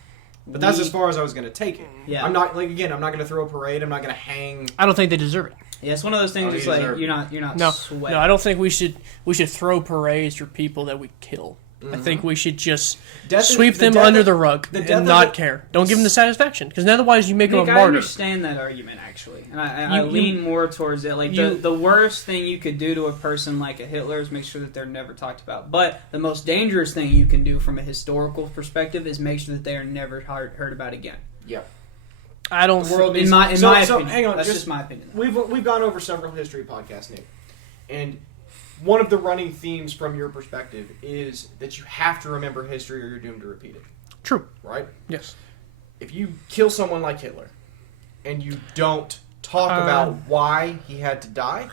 But that's as far as I was going to take it. Yeah. I'm not I'm not going to throw a parade. I'm not going to hang. I don't think they deserve it. Yeah, it's one of those things. It's like you're not. No, sweating. no, I don't think we should throw parades for people that we kill. I think we should just sweep them under the rug and not care. Don't give them the satisfaction, because otherwise you make them a Nick, martyr. I understand that argument, actually. And I lean more towards it. Like, the worst thing you could do to a person like a Hitler is make sure that they're never talked about. But the most dangerous thing you can do from a historical perspective is make sure that they are never heard about again. Yep. I don't... In my opinion. Hang on, that's just my opinion. We've gone over several history podcasts, Nick. And one of the running themes from your perspective is that you have to remember history or you're doomed to repeat it. True. Right? Yes. If you kill someone like Hitler and you don't talk about why he had to die,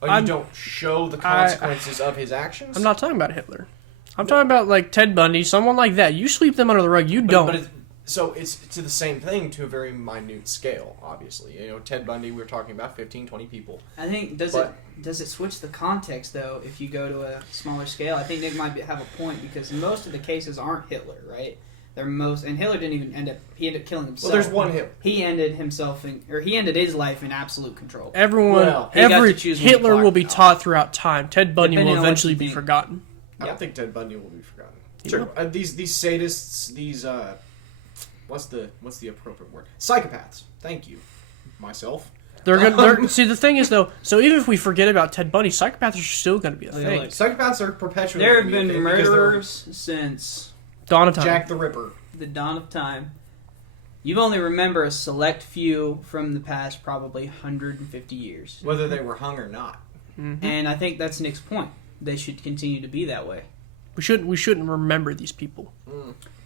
or you don't show the consequences of his actions... I'm not talking about Hitler. I'm talking about, like, Ted Bundy, someone like that. You sweep them under the rug. You don't. So it's to the same thing to a very minute scale, obviously. You know, Ted Bundy, we were talking about 15, 20 people. I think, does it switch the context, though, if you go to a smaller scale? I think Nick might have a point, because most of the cases aren't Hitler, right? And Hitler didn't even end up killing himself. Well, there's one Hitler. He ended he ended his life in absolute control. Hitler will be taught throughout time. Ted Bundy will eventually be forgotten. I don't think Ted Bundy will be forgotten. Sure. These sadists, these... What's the appropriate word? Psychopaths. Thank you. Myself. See, the thing is, though, so even if we forget about Ted Bundy, psychopaths are still going to be a thing. Psychopaths are perpetually. There have been murderers since dawn of time. Jack the Ripper. The dawn of time. You only remember a select few from the past, probably 150 years. Whether they were hung or not. Mm-hmm. And I think that's Nick's point. They should continue to be that way. We shouldn't remember these people.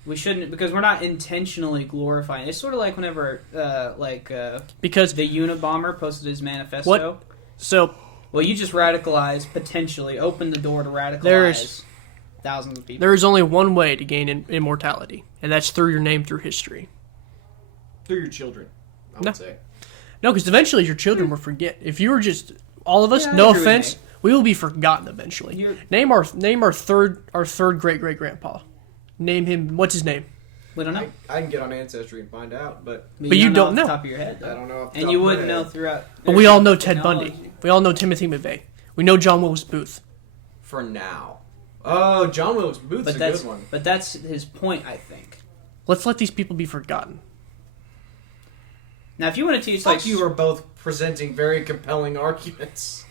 We shouldn't, because we're not intentionally glorifying. It's sort of like whenever, because the Unabomber posted his manifesto. What? So, well, you just radicalized, potentially opened the door to radicalize thousands of people. There is only one way to gain immortality, and that's through your name through history. Through your children, I would say. No, because eventually your children will forget. If you were just all of us, no offense, we will be forgotten eventually. Name our third great great grandpa. Name him. What's his name? We don't know. I can get on Ancestry and find out, but you don't know off the top of your head. Though. I don't know. Off the and top you of my wouldn't head. know throughout. But we all know Ted Bundy. We all know Timothy McVeigh. We know John Wilkes Booth. For now. Oh, John Wilkes Booth's a good one. But that's his point, I think. Let's let these people be forgotten. Now, if you want to teach, you are both presenting very compelling arguments.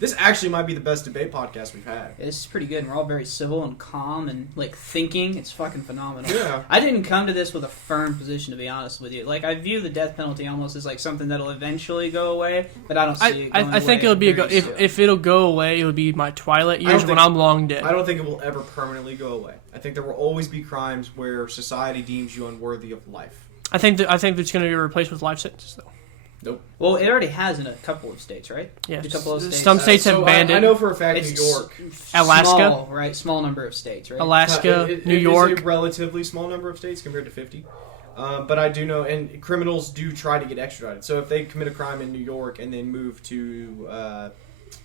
This actually might be the best debate podcast we've had. It's pretty good, and we're all very civil and calm and thinking. It's fucking phenomenal. Yeah. I didn't come to this with a firm position, to be honest with you. I view the death penalty almost as something that'll eventually go away, but I don't see it going away. I think it'll be if it'll go away, it would be my twilight years when I'm long dead. I don't think it will ever permanently go away. I think there will always be crimes where society deems you unworthy of life. I think it's going to be replaced with life sentences, though. Nope. Well, it already has in a couple of states, right? Yeah. A couple of states. Some states have banned it. I know for a fact New York. Alaska. Small, right? Small number of states, right? Alaska, New York. It is a relatively small number of states compared to 50. But I do know, and criminals do try to get extradited. So if they commit a crime in New York and then move to,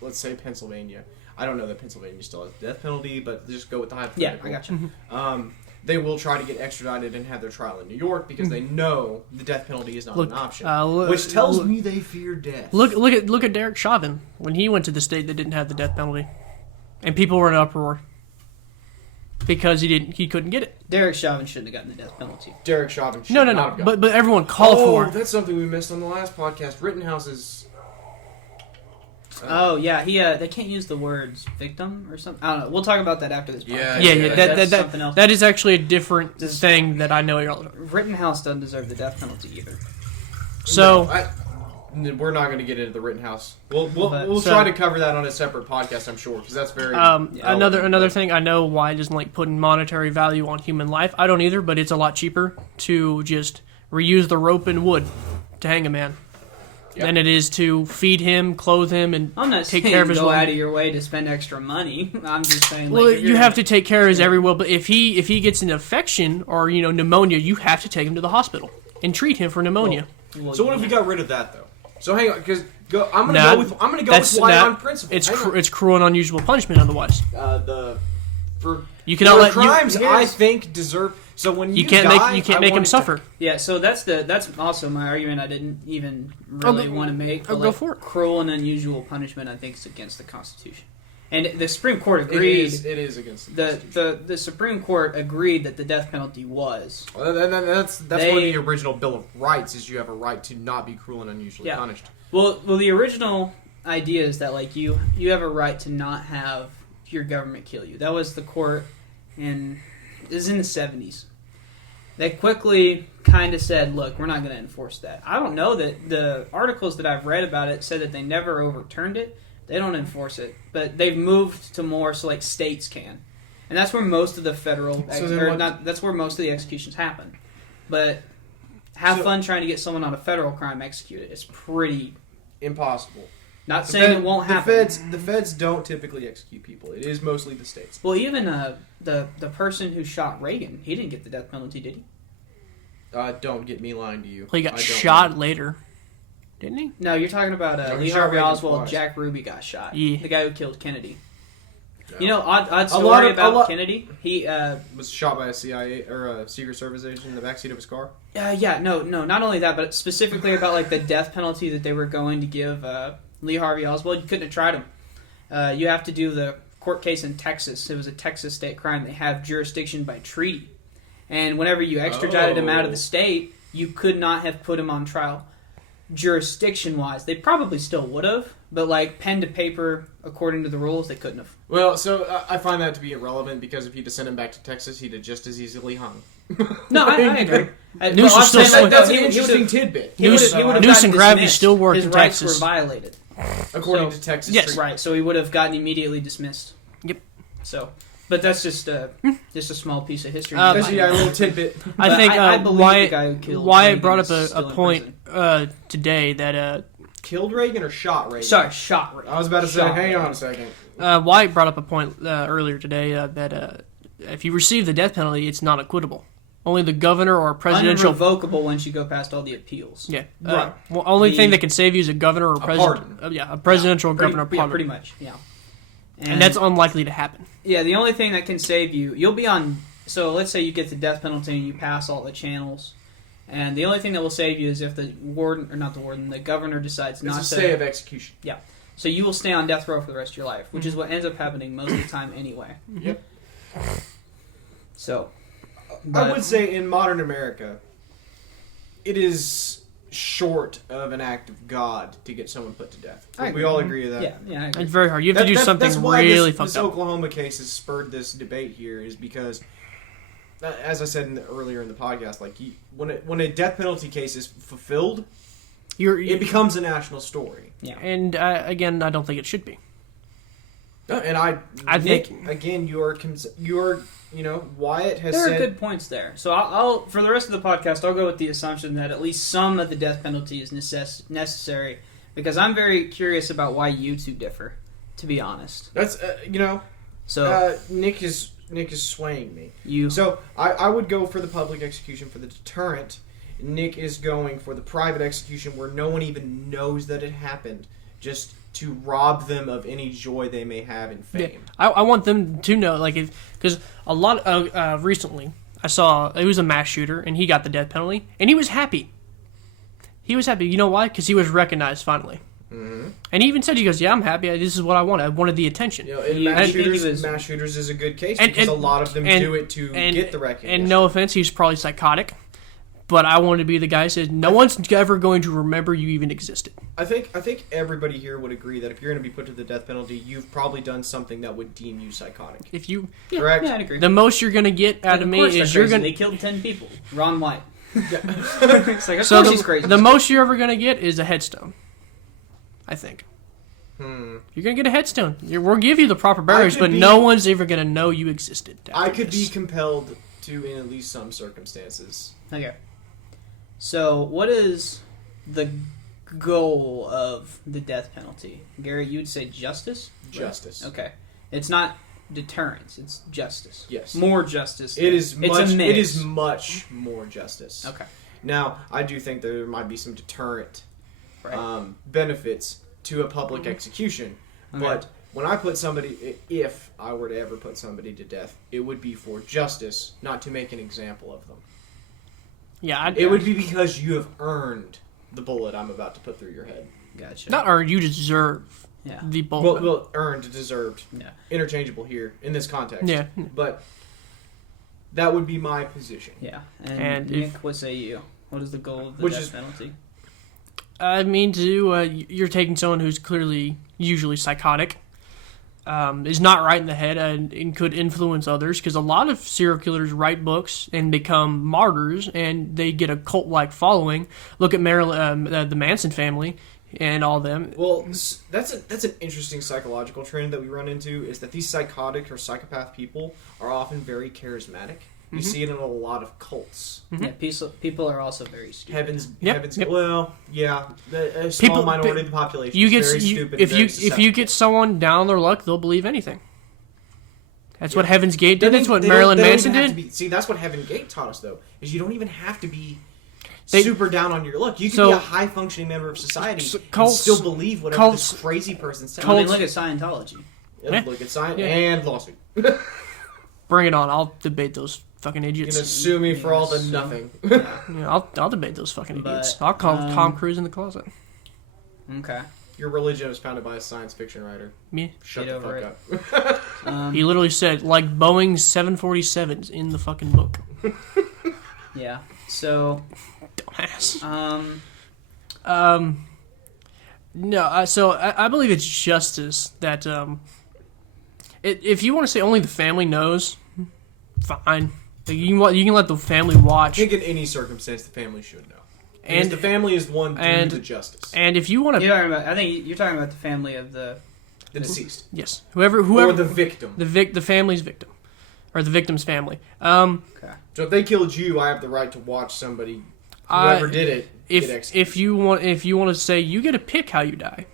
let's say, Pennsylvania. I don't know that Pennsylvania still has the death penalty, but just go with the hypothetical. Yeah, I got you. They will try to get extradited and have their trial in New York because they know the death penalty is not an option. Which tells me they fear death. Look at Derek Chauvin when he went to the state that didn't have the death penalty, and people were in uproar because he couldn't get it. Derek Chauvin shouldn't have gotten the death penalty. Derek Chauvin should not have gotten it. But everyone called for it. That's something we missed on the last podcast. Rittenhouse's. Oh yeah, they can't use the words victim or something. I don't know. We'll talk about that after this podcast. Yeah. That's something else. That is actually a different thing that I know you're all about. Rittenhouse doesn't deserve the death penalty either. So we're not going to get into the Rittenhouse. We'll try to cover that on a separate podcast, I'm sure, because that's very another thing. I know why doesn't like putting monetary value on human life. I don't either, but it's a lot cheaper to just reuse the rope and wood to hang a man. than it is to feed him, clothe him, and I'm not take saying care of his go well. out of your way to spend extra money. I'm just saying, like, Well, if you you're have gonna- to take care of his every well, but if he gets an infection or pneumonia, you have to take him to the hospital and treat him for pneumonia. Well, So what if we got rid of that though? So hang on, because I'm gonna Nah, go with Wyatt on principle. It's cruel and unusual punishment otherwise. You cannot let crimes I think deserve. So when you you can't die, make him want it suffer. Yeah, so that's also my argument. I didn't even really want to make. But, go for it. Cruel and unusual punishment, I think, is against the Constitution, and the Supreme Court It agreed. is against the Supreme Court agreed that the death penalty was. Well, that's one of the original Bill of Rights. Is you have a right to not be cruel and unusually punished. Well, the original idea is that like you have a right to not have your government kill you. That was the court, and it was in the 70s. They quickly kind of said, look, we're not going to enforce that. I don't know that the articles that I've read about it said that they never overturned it. They don't enforce it. But they've moved to more so like states can. And that's where most of the that's where most of the executions happen. But have fun trying to get someone on a federal crime executed. It's pretty impossible. Not saying it won't happen. The feds don't typically execute people. It is mostly the states. Well, even the person who shot Reagan, he didn't get the death penalty, did he? Don't get me lying to you. He got shot later, didn't he? No, you're talking about he Lee shot Harvey Reagan Oswald. twice. Jack Ruby got shot. Yeah. The guy who killed Kennedy. No. You know, odd story about Kennedy. He was shot by a CIA or a Secret Service agent in the backseat of his car. no, not only that, but specifically about like the death penalty that they were going to give Lee Harvey Oswald. You couldn't have tried him. You have to do the court case in Texas. It was a Texas state crime. They have jurisdiction by treaty, and whenever you extradited him out of the state, you could not have put him on trial. Jurisdiction-wise, they probably still would have, but like pen to paper, according to the rules, they couldn't have. Well, so I find that to be irrelevant because if he'd have sent him back to Texas, he'd have just as easily hung. No, I agree. News was still slick. That's an interesting tidbit. Noose and gravity still work His in rights Texas. were violated. According to Texas. Yes. treatment. Right, so he would have gotten immediately dismissed. Yep. So, but that's just a small piece of history. That's a little tidbit. I But think I believe the guy who killed Wyatt Reagan brought up is still a in point prison. today that Killed Reagan or shot Reagan? Sorry, shot Reagan. I was about to say, Shot hang Reagan. on a second. Wyatt brought up a point earlier today that if you receive the death penalty, it's not equitable. Only the governor or presidential. Unrevocable once you go past all the appeals. Yeah. Right. Well, only thing that can save you is a governor or president. pardon. A presidential governor Yeah, pardon. pretty much. Yeah. And that's unlikely to happen. Yeah, the only thing that can save you'll be on. So let's say you get the death penalty and you pass all the channels, and the only thing that will save you is if the the governor decides not It's to a stay of execution. Yeah, so you will stay on death row for the rest of your life, which is what ends up happening most of the time anyway. Yep. So, I would say in modern America, it is short of an act of God to get someone put to death. I We agree. all agree with that. Yeah, I agree. It's very hard. You have to do something that's why really this fucked up. Oklahoma case has spurred this debate here, is because, as I said earlier in the podcast, like when a death penalty case is fulfilled, it becomes a national story. Yeah. And again, I don't think it should be. And I think- Nick, again, Wyatt has There said are good points there. So I'll for the rest of the podcast, I'll go with the assumption that at least some of the death penalty is necessary, because I'm very curious about why you two differ. To be honest, that's so Nick is swaying me. you So I would go for the public execution for the deterrent. Nick is going for the private execution where no one even knows that it happened, just to rob them of any joy they may have in fame. I want them to know, like, because a lot recently I saw it was a mass shooter and he got the death penalty and he was happy. He was happy. You know why? Because he was recognized finally. Mm-hmm. And he even said, he goes, "Yeah, I'm happy. This is what I wanted. I wanted the attention." Mass shooters is a good case because a lot of them do it to get the recognition. And no offense, he's probably psychotic, but I wanted to be the guy who said, "No one's ever going to remember you even existed." I think everybody here would agree that if you're going to be put to the death penalty, you've probably done something that would deem you psychotic. If you, correct? Yeah, I'd agree. the most you're going to get out of me is you're going. They killed 10 people. Ron White. It's like, of So course he's crazy. the most you're ever going to get is a headstone. I think. Hmm. You're going to get a headstone. We'll give you the proper burials, but no one's ever going to know you existed. I could be compelled to, in at least some circumstances. Okay. So, what is the goal of the death penalty? Gary, you would say justice? Justice. Okay. It's not deterrence, it's justice. Yes. More justice. It is it's much. a mix. It is much more justice. Okay. Now, I do think there might be some deterrent Right. benefits to a public execution, Okay. but when I put somebody, if I were to ever put somebody to death, it would be for justice, not to make an example of them. Yeah, It would be because you have earned the bullet I'm about to put through your head. Gotcha. not earned. You deserve Yeah. the bullet. Well, earned, deserved, Yeah. interchangeable here in this context. Yeah. But that would be my position. Yeah. And And Nick, what say you? What is the goal of the Which death is- penalty? I mean, you're taking someone who's clearly usually psychotic, is not right in the head, and could influence others. Because a lot of serial killers write books and become martyrs, and they get a cult-like following. Look at the Manson family and all them. Well, that's an interesting psychological trend that we run into, is that these psychotic or psychopath people are often very charismatic. You see it in a lot of cults. Yeah, people are also very stupid. Heavens, Yep. well, yeah, a small People- minority of the population You is get very you, stupid. if and very you susceptible. get someone down on their luck, they'll believe anything. That's what Heaven's Gate did. They That's don't- what they don't- Marilyn they don't Manson even have did. to be- see, that's what Heaven Gate taught us, though, is you don't even have to be They- super down on your luck. You can So- be a high functioning member of society cults- and still believe whatever cults- this crazy person says. I mean, cults- look at Scientology. Yeah, look at science Yeah. and lawsuit. Bring it on. I'll debate those fucking You're idiots. gonna sue me for all the Yes. nothing. Yeah, I'll debate those fucking But, idiots. I'll call um, Tom Cruise in the closet. Okay. Your religion was founded by a science fiction writer. Me. Shut Get the over fuck up. He literally said, like Boeing 747s in the fucking book. Yeah. So, Dumbass. um, So I believe it's justice that, if you want to say only the family knows, fine. Like, you can let the family I watch. think in any circumstance, the family should know. Because And the family is the one due and- the justice. and if you want to, I think you're talking about the family of the. The deceased. yes, whoever, Or the victim. the family's victim, or the victim's family. Okay. So if they killed you, I have the right to watch somebody, whoever did it, get executed. If you want to say you get to pick how you die,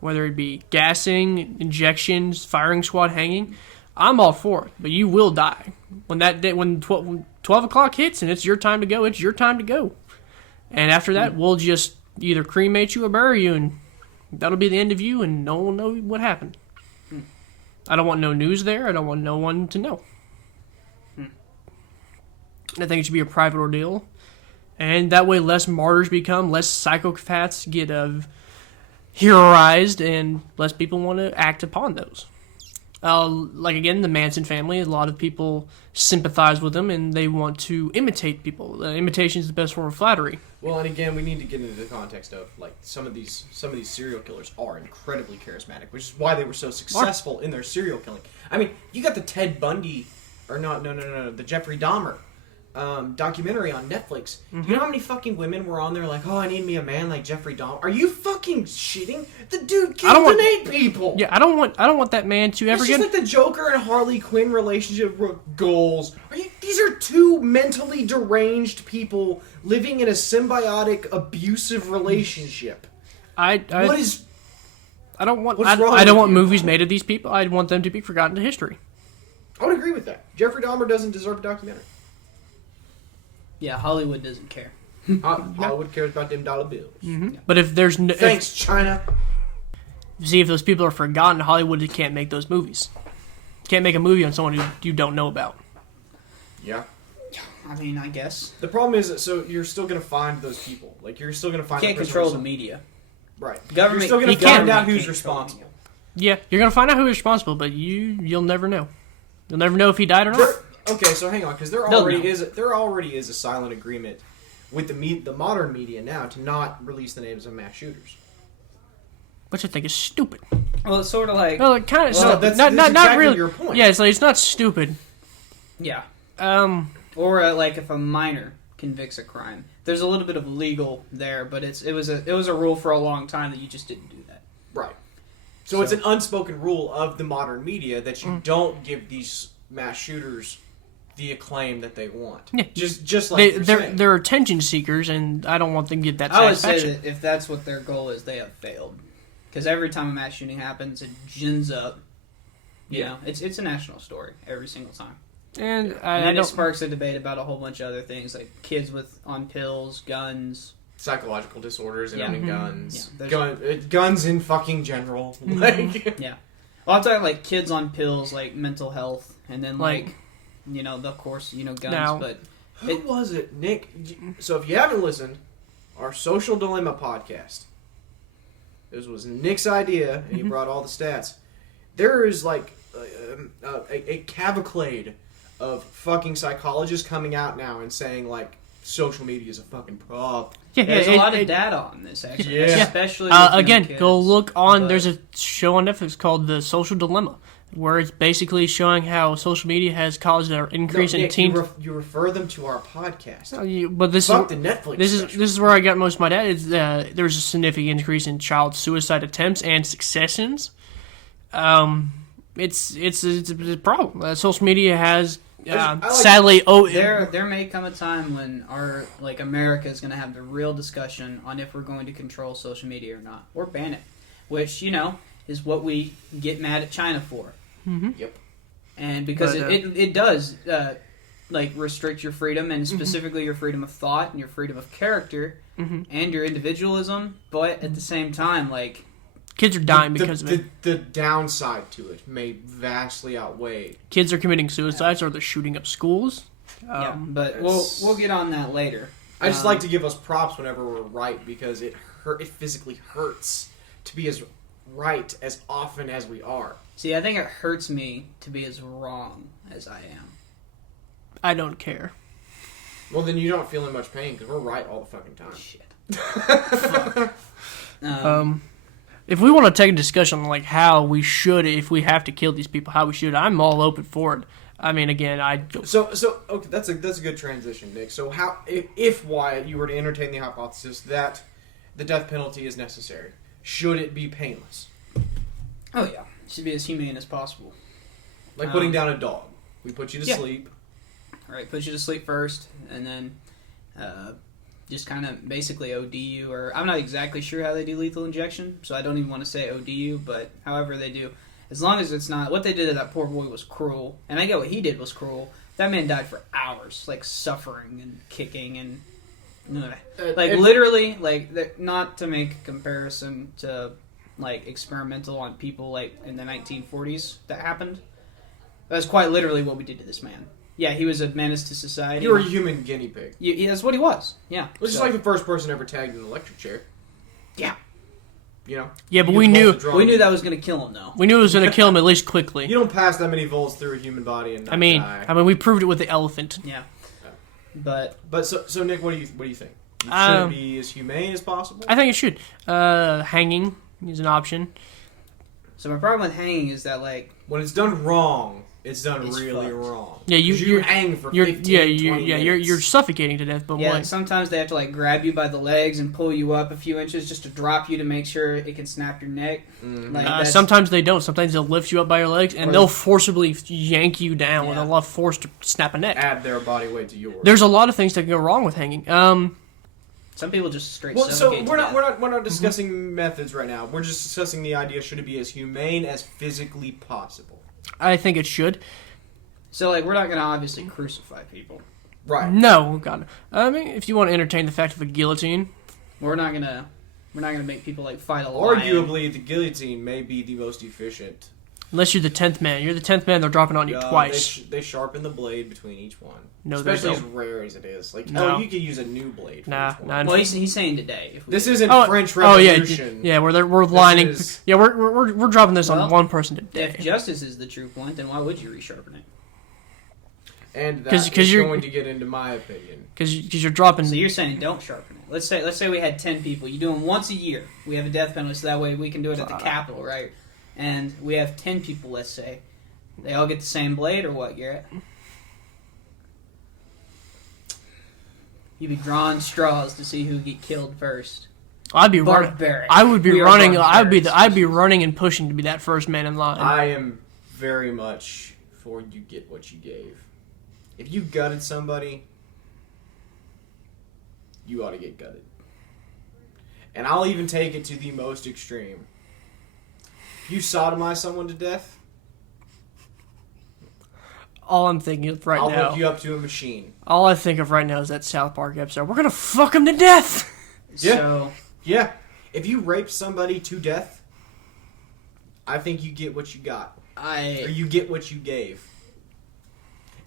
whether it be gassing, injections, firing squad, hanging, I'm all for it. But you will die when that day, when 12 o'clock hits and it's your time to go. It's your time to go. And after that, we'll just either cremate you or bury you, and that'll be the end of you, and no one will know what happened. I don't want no news there. I don't want no one to know. I think it should be a private ordeal. And that way less martyrs become, less psychopaths get heroized, and less people want to act upon those. Like, again, the Manson family, a lot of people sympathize with them, and they want to imitate people. Imitation is the best form of flattery. Well, and again, we need to get into the context of, like, some of these serial killers are incredibly charismatic, which is why they were so successful in their serial killing. I mean, you got the Ted Bundy, or no, the Jeffrey Dahmer documentary on Netflix. Do you know how many fucking women were on there like, oh, I need me a man like Jeffrey Dahmer? Are you fucking shitting? The dude killed 8 people! Yeah, I don't want that man to ever It's just get... like the Joker and Harley Quinn relationship goals. These are two mentally deranged people living in a symbiotic, abusive relationship. I What's don't want wrong I don't with want you? movies made of these people. I want them to be forgotten to history. I would agree with that. Jeffrey Dahmer doesn't deserve a documentary. Yeah, Hollywood doesn't care. Hollywood cares about them dollar bills. But if there's no... Thanks, China. See, if those people are forgotten, Hollywood can't make those movies. Can't make a movie on someone who you don't know about. Yeah. I mean, I guess. The problem is, that so you're still going to find those people. Like, you're still going to find... Can't the person control the who's- media. Right. Government. You're still going You to can't- find out can't who's control the responsible. Yeah, you're gonna find out who's responsible, but you'll never know. You'll never know if he died or not. Okay, so hang on, because there They'll already know. is a silent agreement with the modern media now to not release the names of mass shooters. Which I think is stupid. Well, it's sort of like. No, it kind of Well, that's not exactly really. your point. Yeah, it's not stupid. Yeah. Or Like if a minor convicts a crime, there's a little bit of legal there, but it was a rule for a long time that you just didn't do that. Right. So it's an unspoken rule of the modern media that you don't give these mass shooters the acclaim that they want. Yeah. Just like they're attention seekers, and I don't want them to get that I would satisfaction. say that if that's what their goal is, they have failed. Because every time a mass shooting happens, it gins up. You know, it's a national story every single time. And And then I it don't. sparks a debate about a whole bunch of other things, like kids on pills, guns. psychological disorders and Yeah. owning Yeah, guns. Guns in fucking general. Like, Yeah. Well, I'm talking like kids on pills, like mental health, and then like of course, guns. Now- But who was it, Nick? So if you haven't listened, our Social Dilemma podcast. This was Nick's idea, and he brought all the stats. There is like a cavalcade of fucking psychologists coming out now and saying like social media is a fucking problem. Yeah, there's a lot of it- data on this, actually. Yeah. Especially with young again, kids. go look on. But- There's a show on Netflix called The Social Dilemma, where it's basically showing how social media has caused an increase in Nick, teen. you refer them to our podcast. But this Fuck is the Netflix. this is special. this is where I got most of my data. Is there's a significant increase in child suicide attempts and successions. It's a problem. Social media has I like- sadly there may come a time when our America is going to have the real discussion on if we're going to control social media or not, or ban it, which is what we get mad at China for. Yep. And because But, it does restrict your freedom, and specifically your freedom of thought and your freedom of character and your individualism, but at the same time, kids are dying because of it. The downside to it may vastly outweigh. Kids are committing suicides or they're shooting up schools. but it's- we'll get on that later. I just like to give us props whenever we're right because it physically hurts to be as right as often as we are. See, I think it hurts me to be as wrong as I am. I don't care. Well, then you don't feel in much pain because we're right all the fucking time. Shit. Fuck. If we want to take a discussion on how we should, if we have to kill these people, how we should, I'm all open for it. I mean, again, So okay, that's a good transition, Nick. So how if Wyatt, you were to entertain the hypothesis that the death penalty is necessary, should it be painless? Oh yeah, it should be as humane as possible. Like putting down a dog. We put you to sleep. All right, put you to sleep first, and then just kind of basically OD you, or I'm not exactly sure how they do lethal injection, so I don't even want to say OD you, but however they do, as long as it's not, what they did to that poor boy was cruel, and I get what he did was cruel. That man died for hours, suffering and kicking and literally, not to make a comparison to experimental on people in the 1940s that happened. That's quite literally what we did to this man. Yeah, he was a menace to society. You were a human guinea pig. That's what he was. Yeah. Which is like the first person ever tagged in an electric chair. Yeah. Yeah, but You we can knew pull the drum. We knew that was going to kill him, though. it was going to kill him at least quickly. You don't pass that many volts through a human body and not I mean, die. we proved it with the elephant. Yeah. But But so Nick, what do you think? Should it be as humane as possible? I think it should. Hanging is an option. so my problem with hanging is that When it's done wrong, it's done It's really fucked. wrong. Yeah, you 'Cause you hang for 15, 20 minutes. you're suffocating to death. But sometimes they have to grab you by the legs and pull you up a few inches just to drop you to make sure it can snap your neck. That's- sometimes they don't. Sometimes they'll lift you up by your legs and they'll forcibly yank you down with Yeah. a lot of force to snap a neck. Add their body weight to yours. There's a lot of things that can go wrong with hanging. some people just straight Well, so suffocate to death. we're not discussing methods right now. We're just discussing the idea: should it be as humane as physically possible? I think it should. So we're not going to obviously crucify people. Right. No, God. I mean, if you want to entertain the fact of a guillotine, We're not gonna make people fight a lion. Arguably, the guillotine may be the most efficient. unless you're the 10th man. You're the 10th man, they're dropping on you twice. They sharpen the blade between each one. No, they especially as don't. rare as it is. No. you could use a new blade. For Nah, each one. nah. Well, he's saying today. If we This isn't French Oh yeah, Revolution. yeah. We're lining. is- Yeah, we're dropping this Well, on one person If today. justice is the true point, then why would you resharpen it? And 'Cause that's you're- going to get into my opinion. Because you're dropping. So you're saying don't sharpen it. Let's say we had 10 people. You do them once a year. We have a death penalty, so that way we can do it at the Capitol, right? And we have 10 people. Let's say they all get the same blade, or what, Garrett? You'd be drawing straws to see who would get killed first. I'd be running. Barbarian. I would be We are running. barbarians. I'd be running and pushing to be that first man in line. I am very much for you get what you gave. if you gutted somebody, you ought to get gutted. And I'll even take it to the most extreme. If you sodomize someone to death, All I'm thinking of right I'll now. hook you up to a machine. All I think of right now is that South Park episode. We're gonna fuck him to death. Yeah. So Yeah. If you rape somebody to death, I think you get what you got. Or you get what you gave.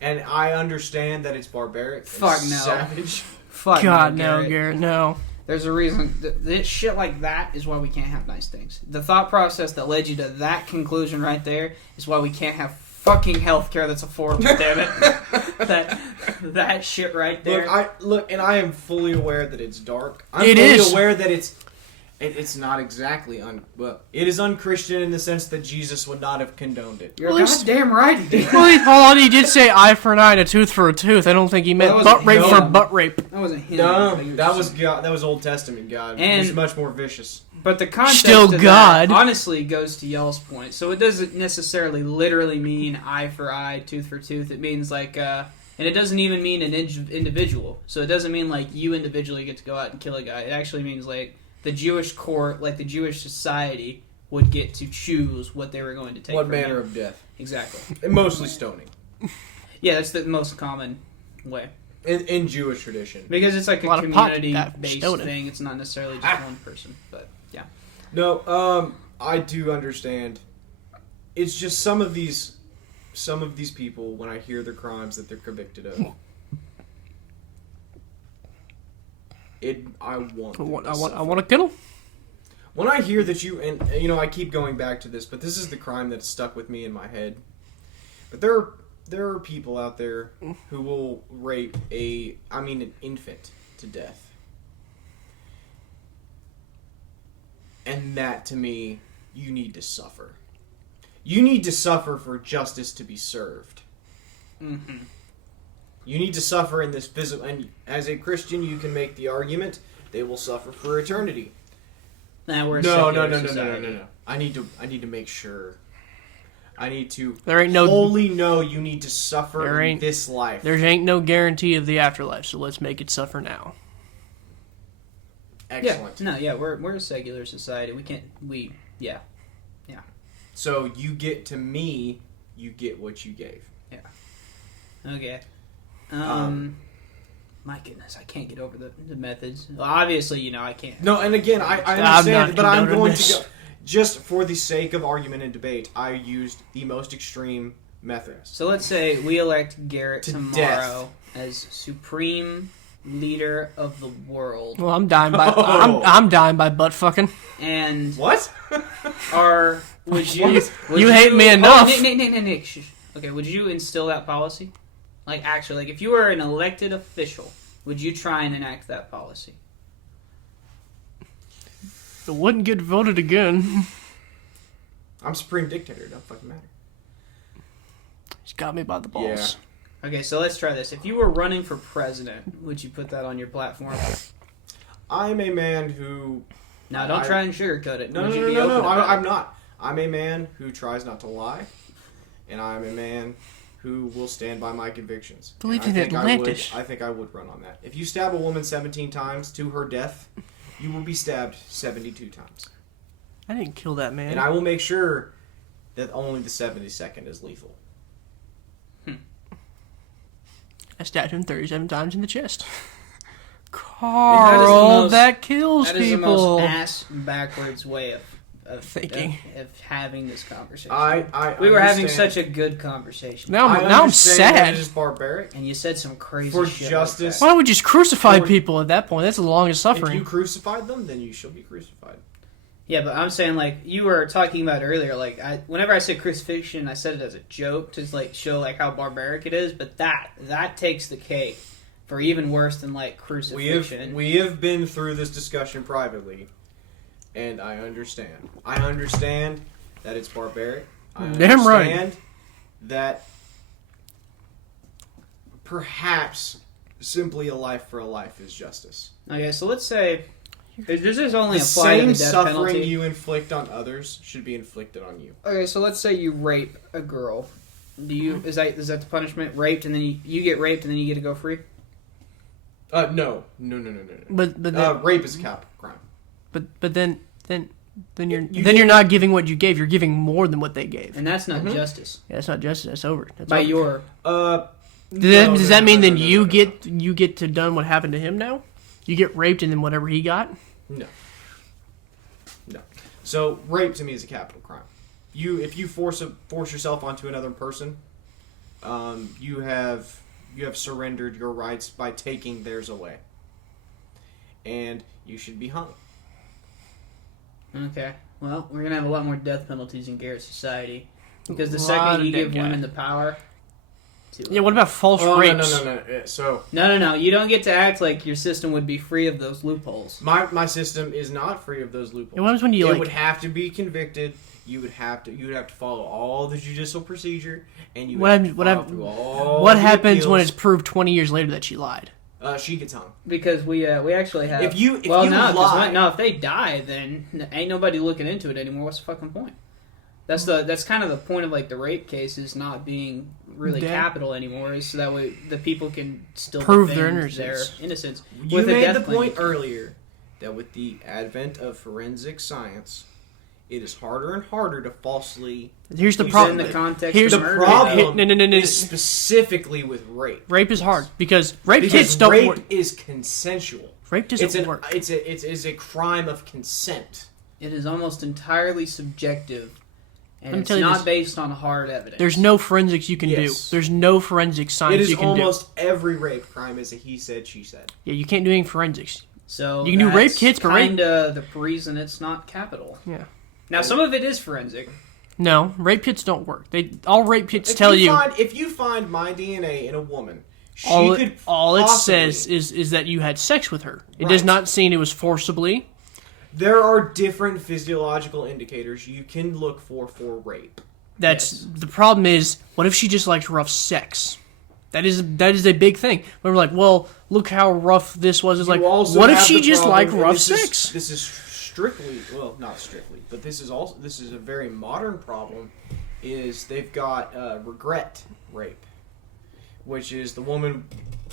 And I understand that it's barbaric. Fuck and no. savage. fuck God, no, no, Garrett, no. There's a reason. This shit like that is why we can't have nice things. The thought process that led you to that conclusion right there is why we can't have fucking healthcare that's affordable. Damn it. that shit right there. And I am fully aware that it's dark. I'm It fully is. aware that it's not exactly it is unchristian in the sense that Jesus would not have condoned it. You're Well, goddamn right, he did. Well, hold on, he did say eye for an eye and a tooth for a tooth. I don't think he meant Well, butt rape for him. butt rape. That wasn't him. No, Like, that was God. That was Old Testament God. And- He's much more vicious. But the context Still of God. that honestly goes to y'all's point. So it doesn't necessarily literally mean eye for eye, tooth for tooth. It means like, and it doesn't even mean an individual. So it doesn't mean like you individually get to go out and kill a guy. It actually means like the Jewish court, like the Jewish society, would get to choose what they were going to take. What from manner you. of death? Exactly. And mostly stoning. Yeah, that's the most common way. In Jewish tradition. Because it's like A a lot of pot community-based stoning. thing. It's not necessarily just one person. But yeah. No, I do understand. It's just some of these people, when I hear the crimes that they're convicted of, I want to kill him. When I hear that and I keep going back to this, but this is the crime that's stuck with me in my head. But there are people out there who will rape an infant to death. And that, to me, you need to suffer. You need to suffer for justice to be served. Mm-hmm. You need to suffer in this physical... And as a Christian, you can make the argument they will suffer for eternity. Nah, we're a No. secular society. I need to make sure. I need to There ain't no wholly know you need to suffer There in ain't- this life. There ain't no guarantee of the afterlife, so let's make it suffer now. Excellent. We're a secular society. Yeah. So you get to me, you get what you gave. Okay. My goodness, I can't get over the methods. Well, obviously, I can't. No, and again, I I'm understand, not but I'm condoning going this. to go... Just for the sake of argument and debate, I used the most extreme methods. So let's say we elect Garrett To tomorrow as supreme leader of the world, Well, I'm dying by Oh. I'm dying by butt fucking. and What? would you? Would You hate me enough. Nick. Shh. Okay, would you instill that policy? Like actually, like if you were an elected official, would you try and enact that policy? It wouldn't get voted again. I'm supreme dictator. It don't fucking matter. He's got me by the balls. Okay, so let's try this. If you were running for president, would you put that on your platform? I'm a man who... Now, don't try and sugarcoat it. No, Would no, you no, be no, open no. about I'm it? not. I'm a man who tries not to lie, and I'm a man who will stand by my convictions. Believe And in I think Atlantis. I think I would run on that. If you stab a woman 17 times to her death, you will be stabbed 72 times. I didn't kill that man. And I will make sure that only the 72nd is lethal. I stabbed him 37 times in the chest. And Carl, that kills That is the people. most ass backwards way of Thinking. of having this conversation. We we were having such a good conversation, Now I'm understand that sad. it is barbaric. and you said some crazy For shit justice. Why don't we just crucify For- people at that point? That's the longest If suffering. you crucified them, then you shall be crucified. Yeah, but I'm saying like you were talking about earlier. Like whenever I say crucifixion, I said it as a joke to like show like how barbaric it is. But that takes the cake for even worse than like crucifixion. We have been through this discussion privately, and I understand. I understand that it's barbaric. I Damn right. understand that perhaps simply a life for a life is justice. Okay, so let's say does this only The apply to same the death suffering penalty? you inflict on others should be inflicted on you. Okay, so let's say you rape a girl Is that the punishment? Raped and then you get raped and then you get to go free? No. But then, rape is a capital crime. but then you're not giving what you gave. You're giving more than what they gave. And that's not justice. Yeah, that's not justice. That's over. That's By over. your Does that mean then you get to done what happened to him now? You get raped and then whatever he got? No. So rape to me is a capital crime. If you force yourself onto another person, you have surrendered your rights by taking theirs away, and you should be hung. Okay. Well, we're gonna have a lot more death penalties in Garrett society because the second you give women the power. Yeah. What about false rapes? No. So No. You don't get to act like your system would be free of those loopholes. my system is not free of those loopholes. What happens when you would have to be convicted. You would have to follow all the judicial procedure, and you would have to follow through all. What the happens appeals. when it's proved 20 years later that she lied? She gets hung. Because we actually have. If they die, then ain't nobody looking into it anymore. What's the fucking point? That's kind of the point of like the rape cases not being really capital anymore, is so that way the people can still prove their innocence. You made the point earlier that with the advent of forensic science, it is harder and harder to falsely. Here's the problem. In the context Here's of the murder. problem. No. Is specifically with rape. Rape is hard because kits don't rape work. is consensual. Rape doesn't work. It's a crime of consent. It is almost entirely subjective, and it's tell you not this. based on hard evidence. There's no forensics you can do. There's no forensic science you can do. It is almost every rape crime is a he said, she said. Yeah, you can't do any forensics. So you can do rape kits, but rape... kinda the reason it's not capital. Yeah. Now, some of it is forensic. No, rape kits don't work. All rape kits tell you... If you find my DNA in a woman, all it says is that you had sex with her. It does not say it was forcibly. There are different physiological indicators you can look for rape. The problem is, what if she just liked rough sex? That is a big thing. We're like, well, look how rough this was. It's like, what if she just liked rough sex? This is strictly, well, not strictly, but this is a very modern problem. Is they've got regret rape, which is the woman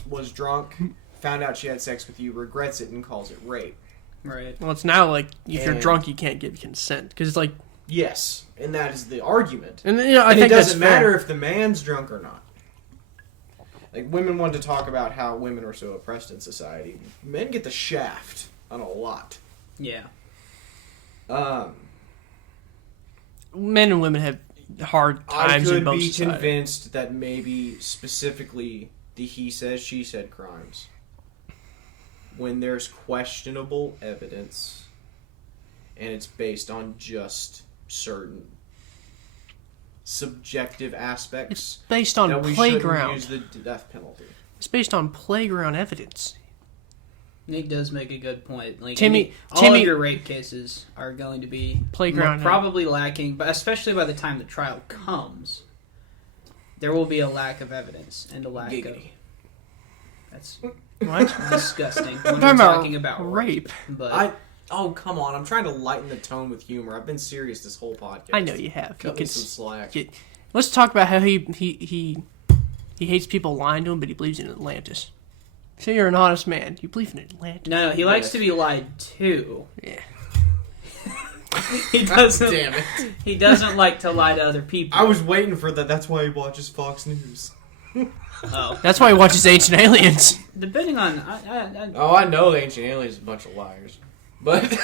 was drunk, found out she had sex with you, regrets it, and calls it rape. Right. Well, it's now like if you're drunk, you can't give consent because it's like yes, and that is the argument. And I think it doesn't matter if the man's drunk or not. Like women want to talk about how women are so oppressed in society. Men get the shaft on a lot. Yeah. Men and women have hard times in both I could be society. convinced that maybe specifically the he says, she said crimes, when there's questionable evidence and it's based on just certain subjective aspects. It's based on that we playground. shouldn't use the death penalty. It's based on playground evidence. Nick does make a good point. Like Timmy, all of your rape cases are going to be playground probably lacking, but especially by the time the trial comes, there will be a lack of evidence and a lack of. That's what disgusting. When we're talking about rape, but oh come on! I'm trying to lighten the tone with humor. I've been serious this whole podcast. I know you have. Cut me some slack. Let's talk about how he hates people lying to him, but he believes in Atlantis. So you're an honest man. You believe in Atlantis. No, he likes to be lied to. Yeah. He doesn't. Damn it. He doesn't like to lie to other people. I was waiting for that. That's why he watches Fox News. Oh. That's why he watches Ancient Aliens. Depending on... I know the Ancient Aliens is a bunch of liars. But...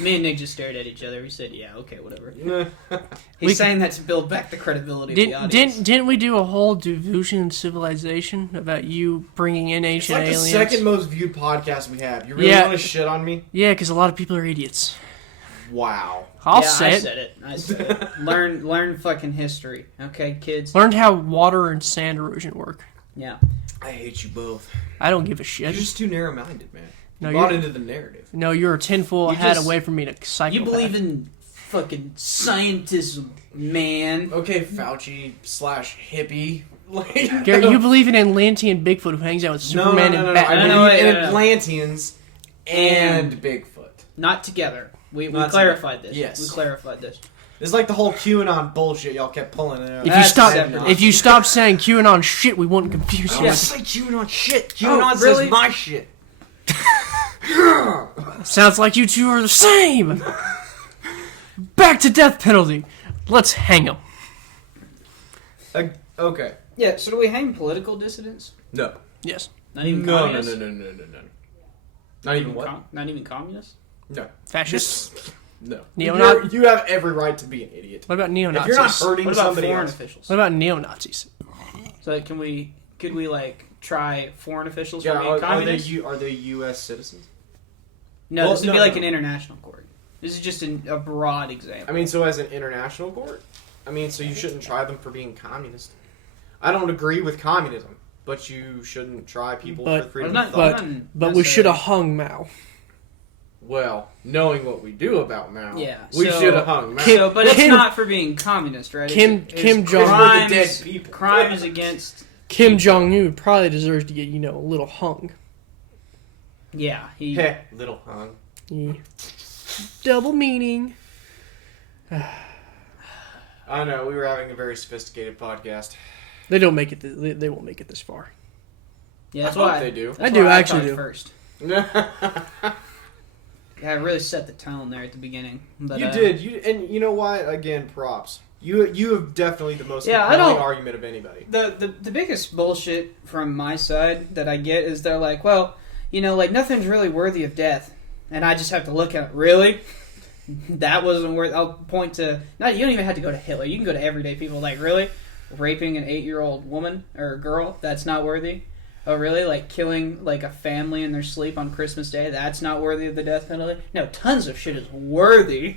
Me and Nick just stared at each other. We said, yeah, okay, whatever. He's saying that to build back the credibility of the audience. Didn't we do a whole Devotion and Civilization about you bringing in Ancient Aliens? It's like the second most viewed podcast we have. You really want to shit on me? Yeah, because a lot of people are idiots. Wow. I said it. Learn fucking history. Okay, kids? Learn how water and sand erosion work. Yeah. I hate you both. I don't give a shit. You're just too narrow-minded, man. No, you bought into the narrative. No, you're a tinfoil hat away from being a psychopath. You believe in fucking scientism, man. Okay, Fauci/hippie. Gary, you believe in Atlantean Bigfoot who hangs out with Superman and Batman? I believe in Atlanteans and Bigfoot. Not together. We clarified this. Yes. We clarified this. It's like the whole QAnon bullshit y'all kept pulling out. If you stop saying QAnon shit, we won't confuse I you. don't say QAnon shit. QAnon really? says my shit. Sounds like you two are the same. Back to death penalty. Let's hang them. Okay. Yeah, so do we hang political dissidents? No. Yes. Not even No. communists? No. Not even what? Not even communists? No. Fascists. No. Neo-Nazi. You have every right to be an idiot. What about neo-Nazis? If you're not hurting What about somebody foreign else. officials? What about neo-Nazis? So could we like try foreign officials for Yeah, being communists? are they U.S. citizens? No, Well, this would be no, like no. an international court. This is just a broad example. I mean, so as an international court? I mean, so you shouldn't try them for being communist. I don't agree with communism, but you shouldn't try people for freedom of thought. But we should have hung Mao. Well, knowing what we do about Mao, Yeah, we so- should have hung Mao. So, but it's Kim- not for being communist, right? Kim Jong- crime Dead is, people. crime is against. Kim Jong-un probably deserves to get, a little hung. Yeah, he. Heh, little hung. Yeah. Double meaning. I know, we were having a very sophisticated podcast. They don't make it. They won't make it this far. Yeah, that's I hope why they do. that's I do, why I actually talked do. First, Yeah, yeah, I really set the tone there at the beginning. But, you did. And you know what? Again, props. You have definitely the most Yeah, I compelling don't- argument of anybody. The biggest bullshit from my side that I get is they're like, well, like nothing's really worthy of death, and I just have to look at it. Really, that wasn't worth. I'll point to. Not you don't even have to go to Hitler. You can go to everyday people. Like really, raping an 8-year-old woman or girl, that's not worthy. Oh really? Like killing like a family in their sleep on Christmas Day, that's not worthy of the death penalty. No, tons of shit is worthy.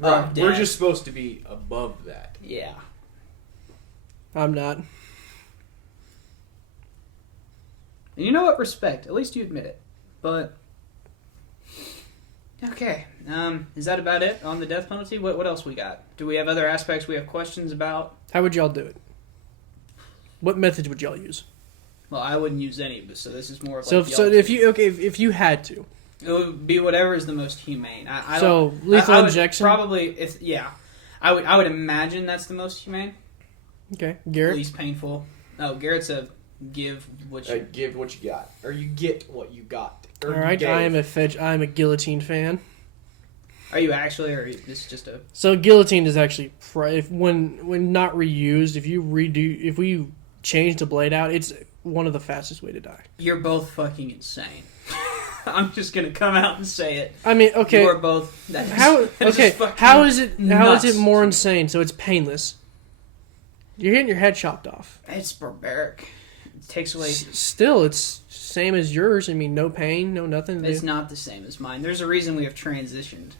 Of death. We're just supposed to be above that. Yeah. I'm not. And you know what? Respect. At least you admit it. But okay, is that about it on the death penalty? What else we got? Do we have other aspects we have questions about? How would y'all do it? What methods would y'all use? Well, I wouldn't use any of this, so this is more of So, like so if you had to, it would be whatever is the most humane. I so don't, lethal I would injection. probably I would imagine that's the most humane, Okay, Garrett. least painful. Oh, Garrett's a give what you. Give what you got, or you get what you got. Or All right, you gave. I am a guillotine fan. Are you actually, or is this just a? So guillotine is actually when not reused. If we change the blade out, it's one of the fastest way to die. You're both fucking insane. I'm just gonna come out and say it. I mean, okay. You are both. That is, How that is okay? fucking How is it nuts. more insane? So it's painless. You're getting your head chopped off. It's barbaric. It takes away. Still, it's same as yours. I mean, no pain, no nothing. It's not the same as mine. There's a reason we have transitioned.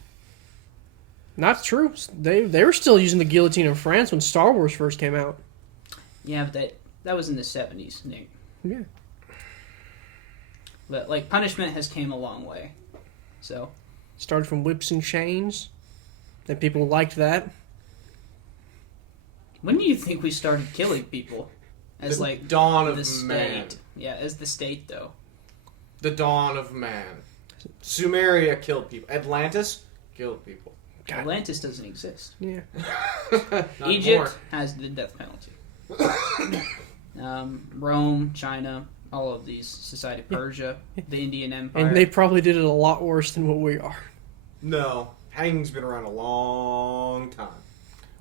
Not true. They were still using the guillotine in France when Star Wars first came out. Yeah, but that was in the 70s, Nick. Yeah. But like punishment has came a long way. So Started from whips and chains, and people liked that. when do you think we started killing people? As The like dawn of the state. man. Yeah, as the state though. The dawn of man. Sumeria killed people. Atlantis killed people. God. Atlantis doesn't exist. Yeah. Not Egypt anymore. has the death penalty. Rome, China, all of these society, Persia, the Indian Empire. And they probably did it a lot worse than what we are. No, hanging's been around a long time.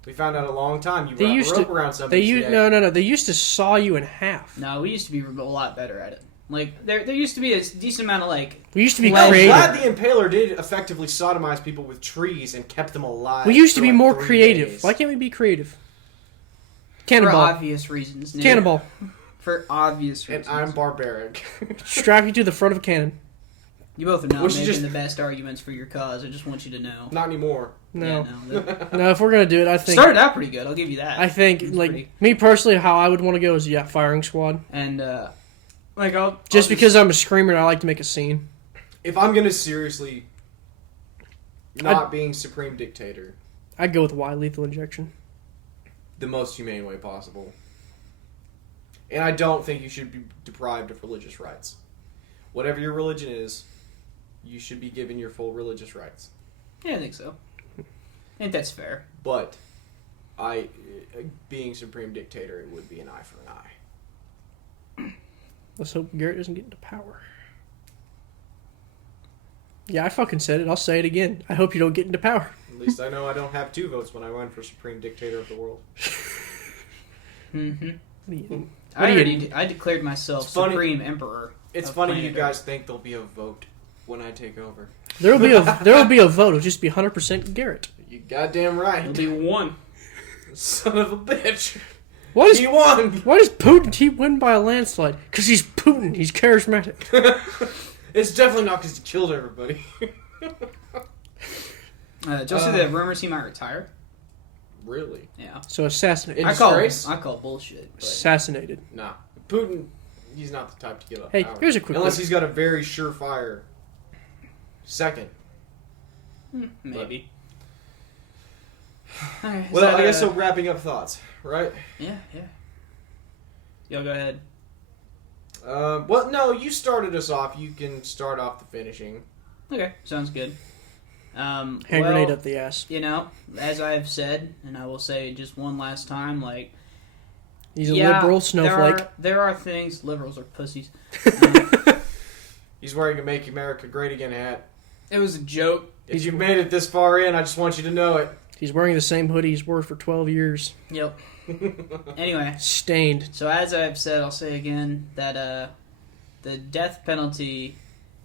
We found out a long time. You They wrap used a rope to- around somebody's neck. No. They used to saw you in half. No, we used to be a lot better at it. Like there used to be a decent amount of like. We used to be Well, I'm creative. glad the Impaler did effectively sodomize people with trees and kept them alive. We used to for be like more 3 creative. days. Why can't we be creative? For Cannonball. obvious reasons. Nick. Cannonball. For obvious And reasons. I'm barbaric. Strap you to the front of a cannon. You both are not We should making just- the best arguments for your cause. I just want you to know. Not anymore. No. Yeah, no. That No, if we're gonna do it, I think. started out pretty good. I'll give you that. I think, It's like, pretty- me personally, how I would want to go is, firing squad. and like I'll Just because I'm a screamer and I like to make a scene. If I'm gonna seriously not being supreme dictator, I'd go with Y, lethal injection. the most humane way possible. And I don't think you should be deprived of religious rights. Whatever your religion is, you should be given your full religious rights. Yeah, I think so. think that's fair. But being supreme dictator, it would be an eye for an eye. Let's hope Garrett doesn't get into power. Yeah, I fucking said it. I'll say it again. I hope you don't get into power. At least I know I don't have 2 votes when I run for supreme dictator of the world. Mm-hmm. I declared myself supreme emperor. It's funny you guys think there'll be a vote when I take over. There will be a vote. It'll just be 100% Garrett. You goddamn right. It'll be 1. Son of a bitch. He won. Why does Putin win by a landslide? Because he's Putin. He's charismatic. It's definitely not because he killed everybody. Did you see the rumors he might retire? Really? Yeah. So assassinated. I call bullshit. But. Assassinated. Nah. Putin, he's not the type to give up Hey, power. here's a quick Unless one. he's got a very surefire second. Maybe. Right, Well, I guess so. Wrapping up thoughts, right? Yeah. Y'all go ahead. Well, no, you started us off. You can start off the finishing. Okay, sounds good. Hand grenade up the ass. You know, as I've said, and I will say just one last time, like... He's a liberal snowflake. There are things... Liberals are pussies. He's wearing a Make America Great Again hat. It was a joke. If you made it this far in, I just want you to know it. He's wearing the same hoodie he's wore for 12 years. Yep. Anyway. Stained. So as I've said, I'll say again that the death penalty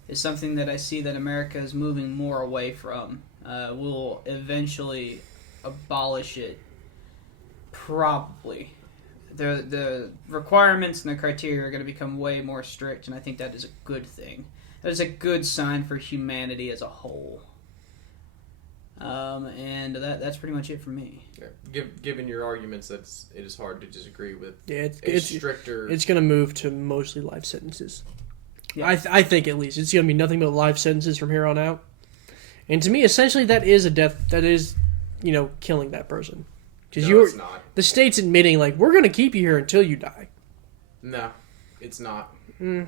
is something that I see that America is moving more away from. We'll eventually abolish it. Probably. The requirements and the criteria are going to become way more strict, and I think that is a good thing. That is a good sign for humanity as a whole. And that's pretty much it for me. Yeah. Given your arguments, it is hard to disagree with. Yeah, it's stricter. It's going to move to mostly life sentences. Yeah. I think at least it's going to be nothing but life sentences from here on out. And to me, essentially, that is a death. That is, killing that person. Because it's not. The state's admitting, like, we're going to keep you here until you die. No, it's not. In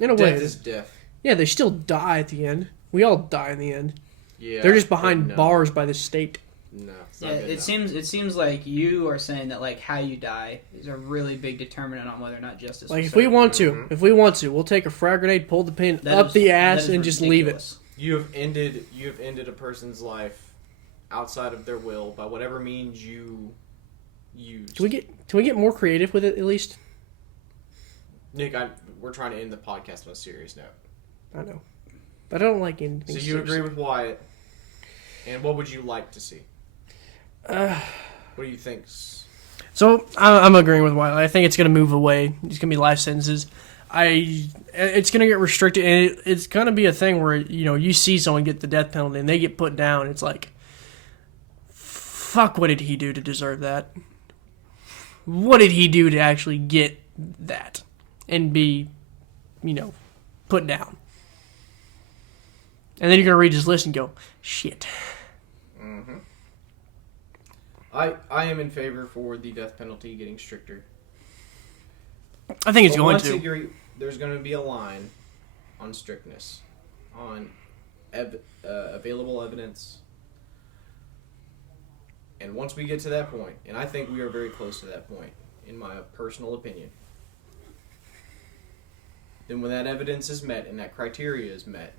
a way, death is death. Yeah, they still die at the end. We all die in the end. Yeah, they're just behind bars by the state. No, it's Yeah, not good it seems like you are saying that like how you die is a really big determinant on whether or not justice. Like will if we serve. want to, we'll take a frag grenade, pull the pin up the ass, and just leave it. You have ended a person's life outside of their will by whatever means you use. Can we get more creative with it at least? Nick, we're trying to end the podcast on a serious note. I know, but I don't like anything. So you agree with Wyatt, and what would you like to see? What do you think? So I'm agreeing with Wyatt. I think it's going to move away. It's going to be life sentences. It's going to get restricted, and it's going to be a thing where you see someone get the death penalty and they get put down. It's like, fuck, what did he do to deserve that? What did he do to actually get that and be, put down? And then you're going to read his list and go, shit. Mm-hmm. I am in favor for the death penalty getting stricter. I think it's going to. There's going to be a line on strictness, on available evidence. And once we get to that point, and I think we are very close to that point, in my personal opinion, then when that evidence is met and that criteria is met,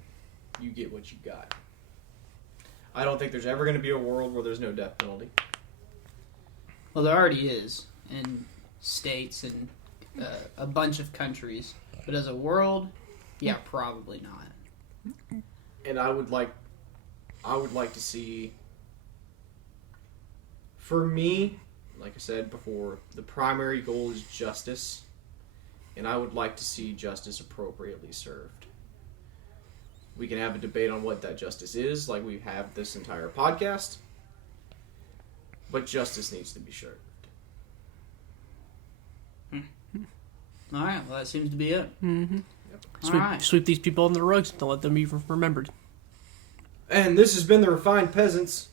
you get what you got. I don't think there's ever going to be a world where there's no death penalty. Well, there already is in states and a bunch of countries, but as a world, yeah, probably not. And I would like to see. For me, like I said before, the primary goal is justice, and I would like to see justice appropriately served. We can have a debate on what that justice is, like we have this entire podcast, but justice needs to be served. All right, well, that seems to be it. Mm-hmm. Yep. Sweep these people under the rugs. Don't let them be remembered. And this has been the Refined Peasants.